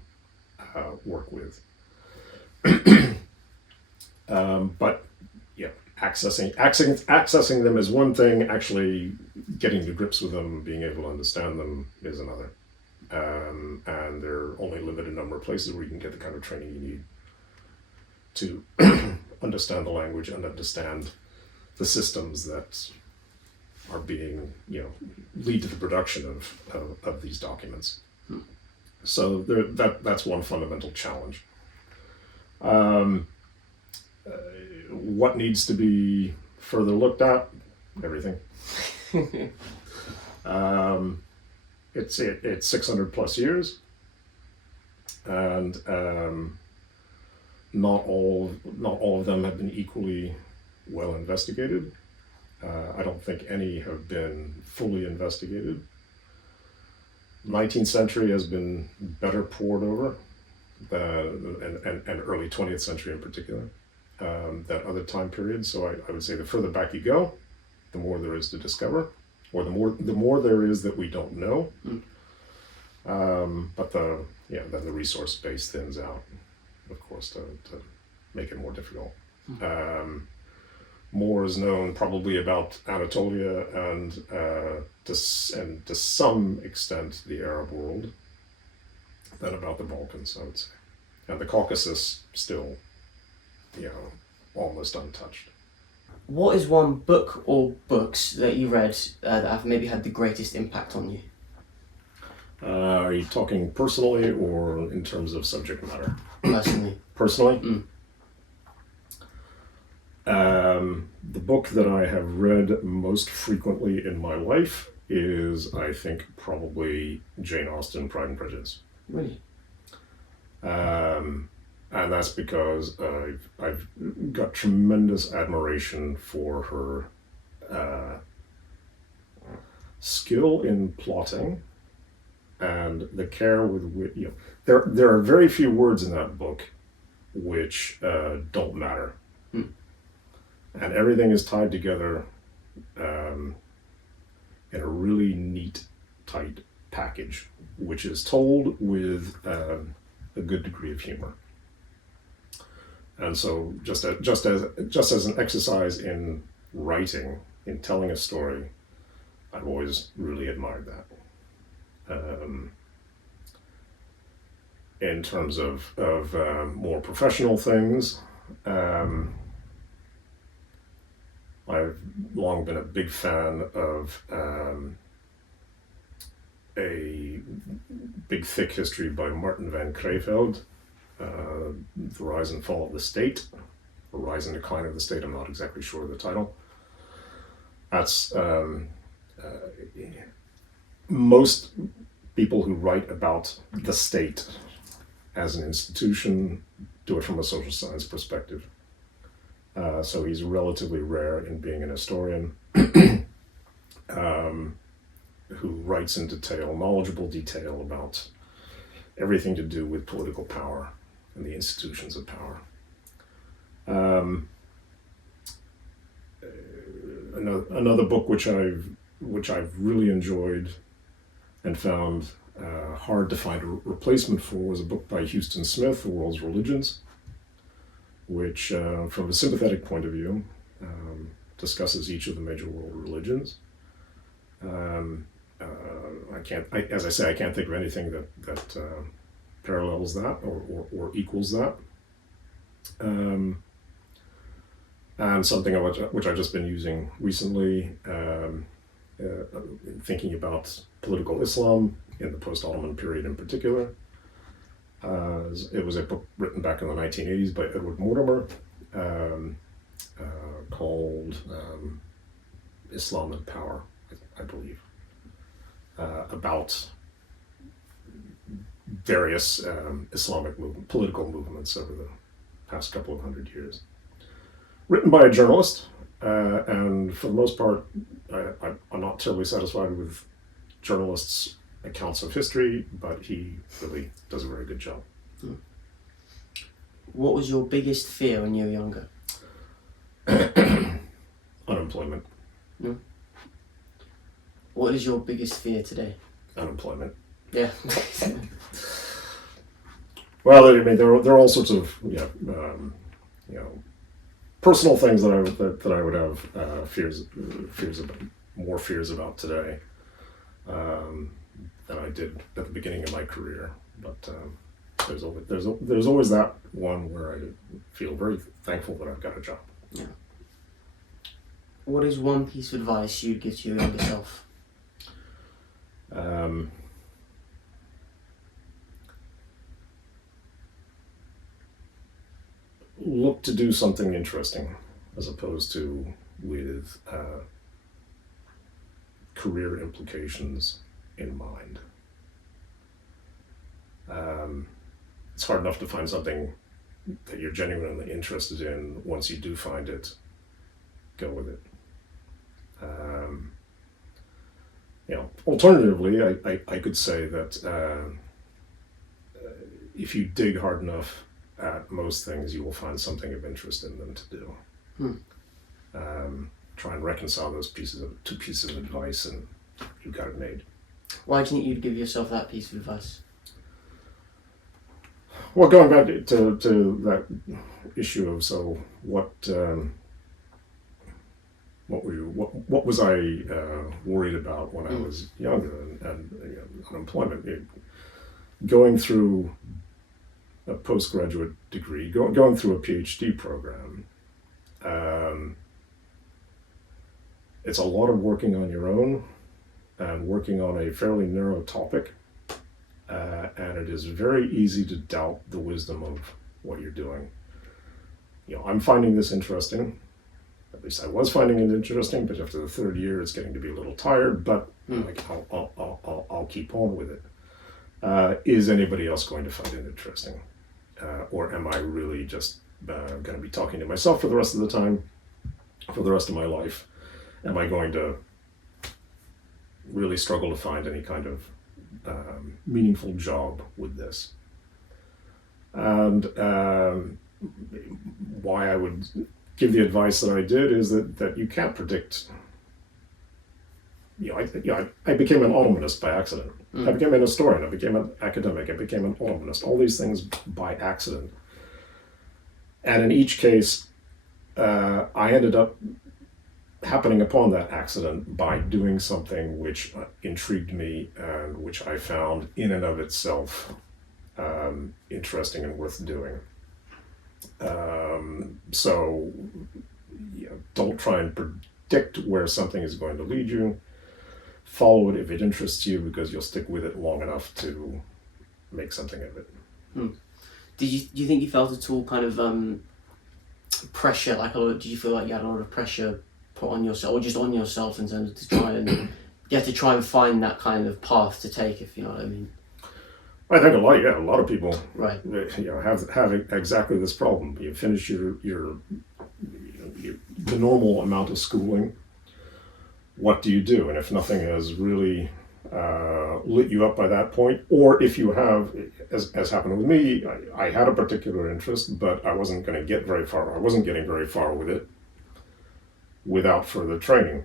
work with. But yeah, accessing them is one thing. Actually, getting to grips with them, being able to understand them is another. And there are only a limited number of places where you can get the kind of training you need to understand the language and understand the systems that are being, lead to the production of these documents. So that's one fundamental challenge. What needs to be further looked at? Everything. It's 600 plus years, and not all of them have been equally well investigated. I don't think any have been fully investigated. 19th century has been better pored over, and early 20th century in particular, than other time periods. So I would say the further back you go, the more there is to discover, or the more there is that we don't know. But then the resource base thins out, of course, to make it more difficult. More is known probably about Anatolia and to some extent the Arab world than about the Balkans, I would say. And the Caucasus still, almost untouched. What is one book or books that you read that have maybe had the greatest impact on you? Are you talking personally or in terms of subject matter? Personally. Personally? The book that I have read most frequently in my life is, I think, probably Jane Austen, Pride and Prejudice. Really? And that's because I've got tremendous admiration for her skill in plotting and the care with which, there are very few words in that book which don't matter. And everything is tied together in a really neat, tight package, which is told with a good degree of humor. And so, just as an exercise in writing, in telling a story, I've always really admired that. In terms of more professional things, I've long been a big fan of a big thick history by Martin van Creveld, The Rise and Fall of the State, or Rise and Decline of the State, I'm not exactly sure of the title. That's most people who write about the state as an institution, do it from a social science perspective. So he's relatively rare in being an historian who writes in detail, knowledgeable detail about everything to do with political power and the institutions of power. Another book which I've really enjoyed and found hard to find a replacement for was a book by Houston Smith, The World's Religions, which, from a sympathetic point of view, discusses each of the major world religions. As I say, I can't think of anything that parallels that or equals that. And something which I've just been using recently, thinking about political Islam in the post-Ottoman period in particular. It was a book written back in the 1980s by Edward Mortimer called Islam and Power, I believe, about various Islamic political movements over the past couple of 100 years. Written by a journalist, and for the most part, I'm not terribly satisfied with journalists' accounts of history, but he really does a very good job. What was your biggest fear when you were younger? Unemployment. No. What is your biggest fear today? Unemployment. Yeah. Well, I mean, there are all sorts of personal things that I would have fears about, more fears about today than I did at the beginning of my career. But there's always that one where I feel very thankful that I've got a job. Yeah. What is one piece of advice you'd give to your younger self? Look to do something interesting as opposed to with career implications in mind. It's hard enough to find something that you're genuinely interested in. Once you do find it, go with it. Alternatively, I could say that if you dig hard enough at most things, you will find something of interest in them to do. Try and reconcile those two pieces of advice, and you've got it made. Why do you think you'd give yourself that piece of advice? Well, going back to that issue of what was I worried about when I was younger, and unemployment, going through a postgraduate degree, going through a PhD program. It's a lot of working on your own and working on a fairly narrow topic, and it is very easy to doubt the wisdom of what you're doing. I'm finding this interesting. At least I was finding it interesting, but after the third year, it's getting to be a little tired. But I'll keep on with it. Is anybody else going to find it interesting, or am I really just going to be talking to myself for the rest of the time, for the rest of my life? Am I going to really struggle to find any kind of meaningful job with this? And why I would give the advice that I did is that you can't predict. I became an Ottomanist by accident. I became an historian. I became an academic. I became an Ottomanist. All these things by accident. And in each case, I ended up happening upon that accident by doing something which intrigued me and which I found in and of itself interesting and worth doing. Don't try and predict where something is going to lead you. Follow it if it interests you, because you'll stick with it long enough to make something of it. Do you think you felt at all kind of pressure? Did you feel like you had a lot of pressure put on yourself, or just on yourself, in terms of to try and find that kind of path to take, if you know what I mean? I think a lot of people, Right. have exactly this problem. You finish your the normal amount of schooling. What do you do? And if nothing has really lit you up by that point, or if you have, as happened with me, I had a particular interest, but I wasn't going to get very far. I wasn't getting very far with it without further training.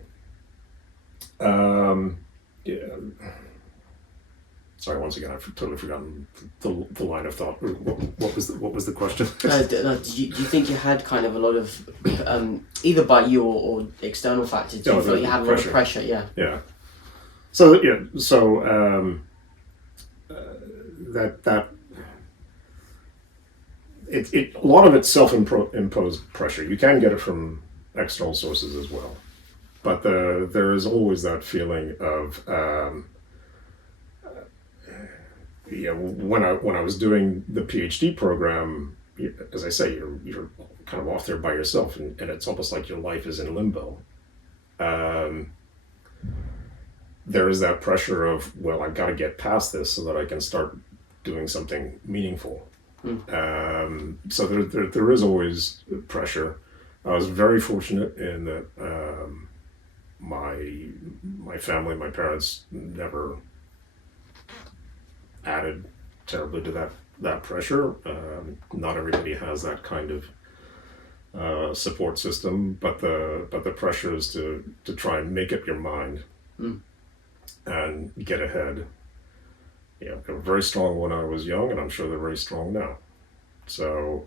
Yeah. Sorry, once again, I've totally forgotten the line of thought. What was the question? Do you think you had kind of a lot of either by you or external factors? Do you feel like you had a lot of pressure? Yeah. Yeah. So that a lot of it's self-imposed pressure. You can get it from external sources as well, but there is always that feeling of when I was doing the PhD program, as I say, you're kind of off there by yourself, and it's almost like your life is in limbo. There is that pressure of, well, I've got to get past this so that I can start doing something meaningful. So there is always pressure. I was very fortunate in that my family, my parents never added terribly to that pressure. Not everybody has that kind of support system, but the pressure is to try and make up your mind and get ahead. They were very strong when I was young, and I'm sure they're very strong now. So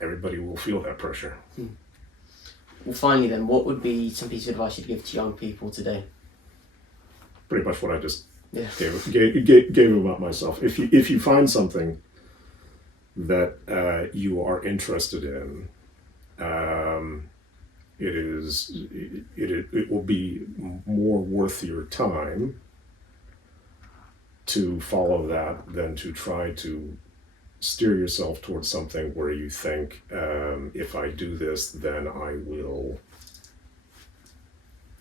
everybody will feel that pressure. Well, finally then, what would be some piece of advice you'd give to young people today? Pretty much what I just gave about myself. If you find something that you are interested in, it will be more worth your time to follow that than to try to steer yourself towards something where you think, if I do this, then I will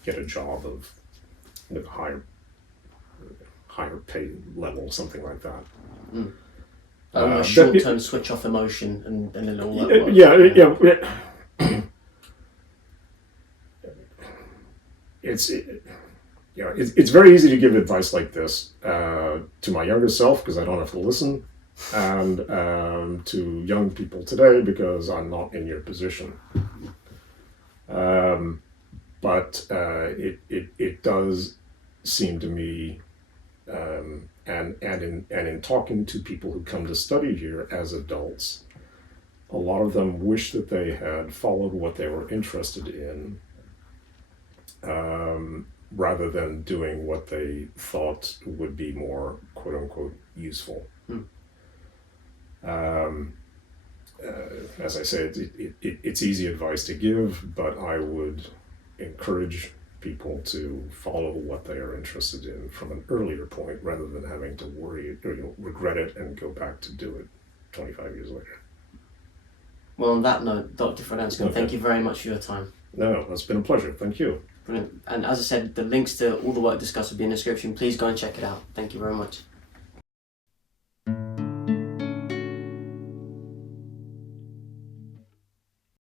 get a job with a higher pay level, something like that. A short-term switch off emotion and then all that work. It's very easy to give advice like this to my younger self because I don't have to listen, and to young people today because I'm not in your position. But it does seem to me, and in talking to people who come to study here as adults, a lot of them wish that they had followed what they were interested in, rather than doing what they thought would be more quote unquote useful. As I say, it's easy advice to give, but I would encourage people to follow what they are interested in from an earlier point rather than having to worry or regret it and go back to do it 25 years later. Well, on that note, Dr. Fred Anscombe, thank you very much for your time. No, it's been a pleasure. Thank you. Brilliant. And as I said, the links to all the work discussed will be in the description. Please go and check it out. Thank you very much.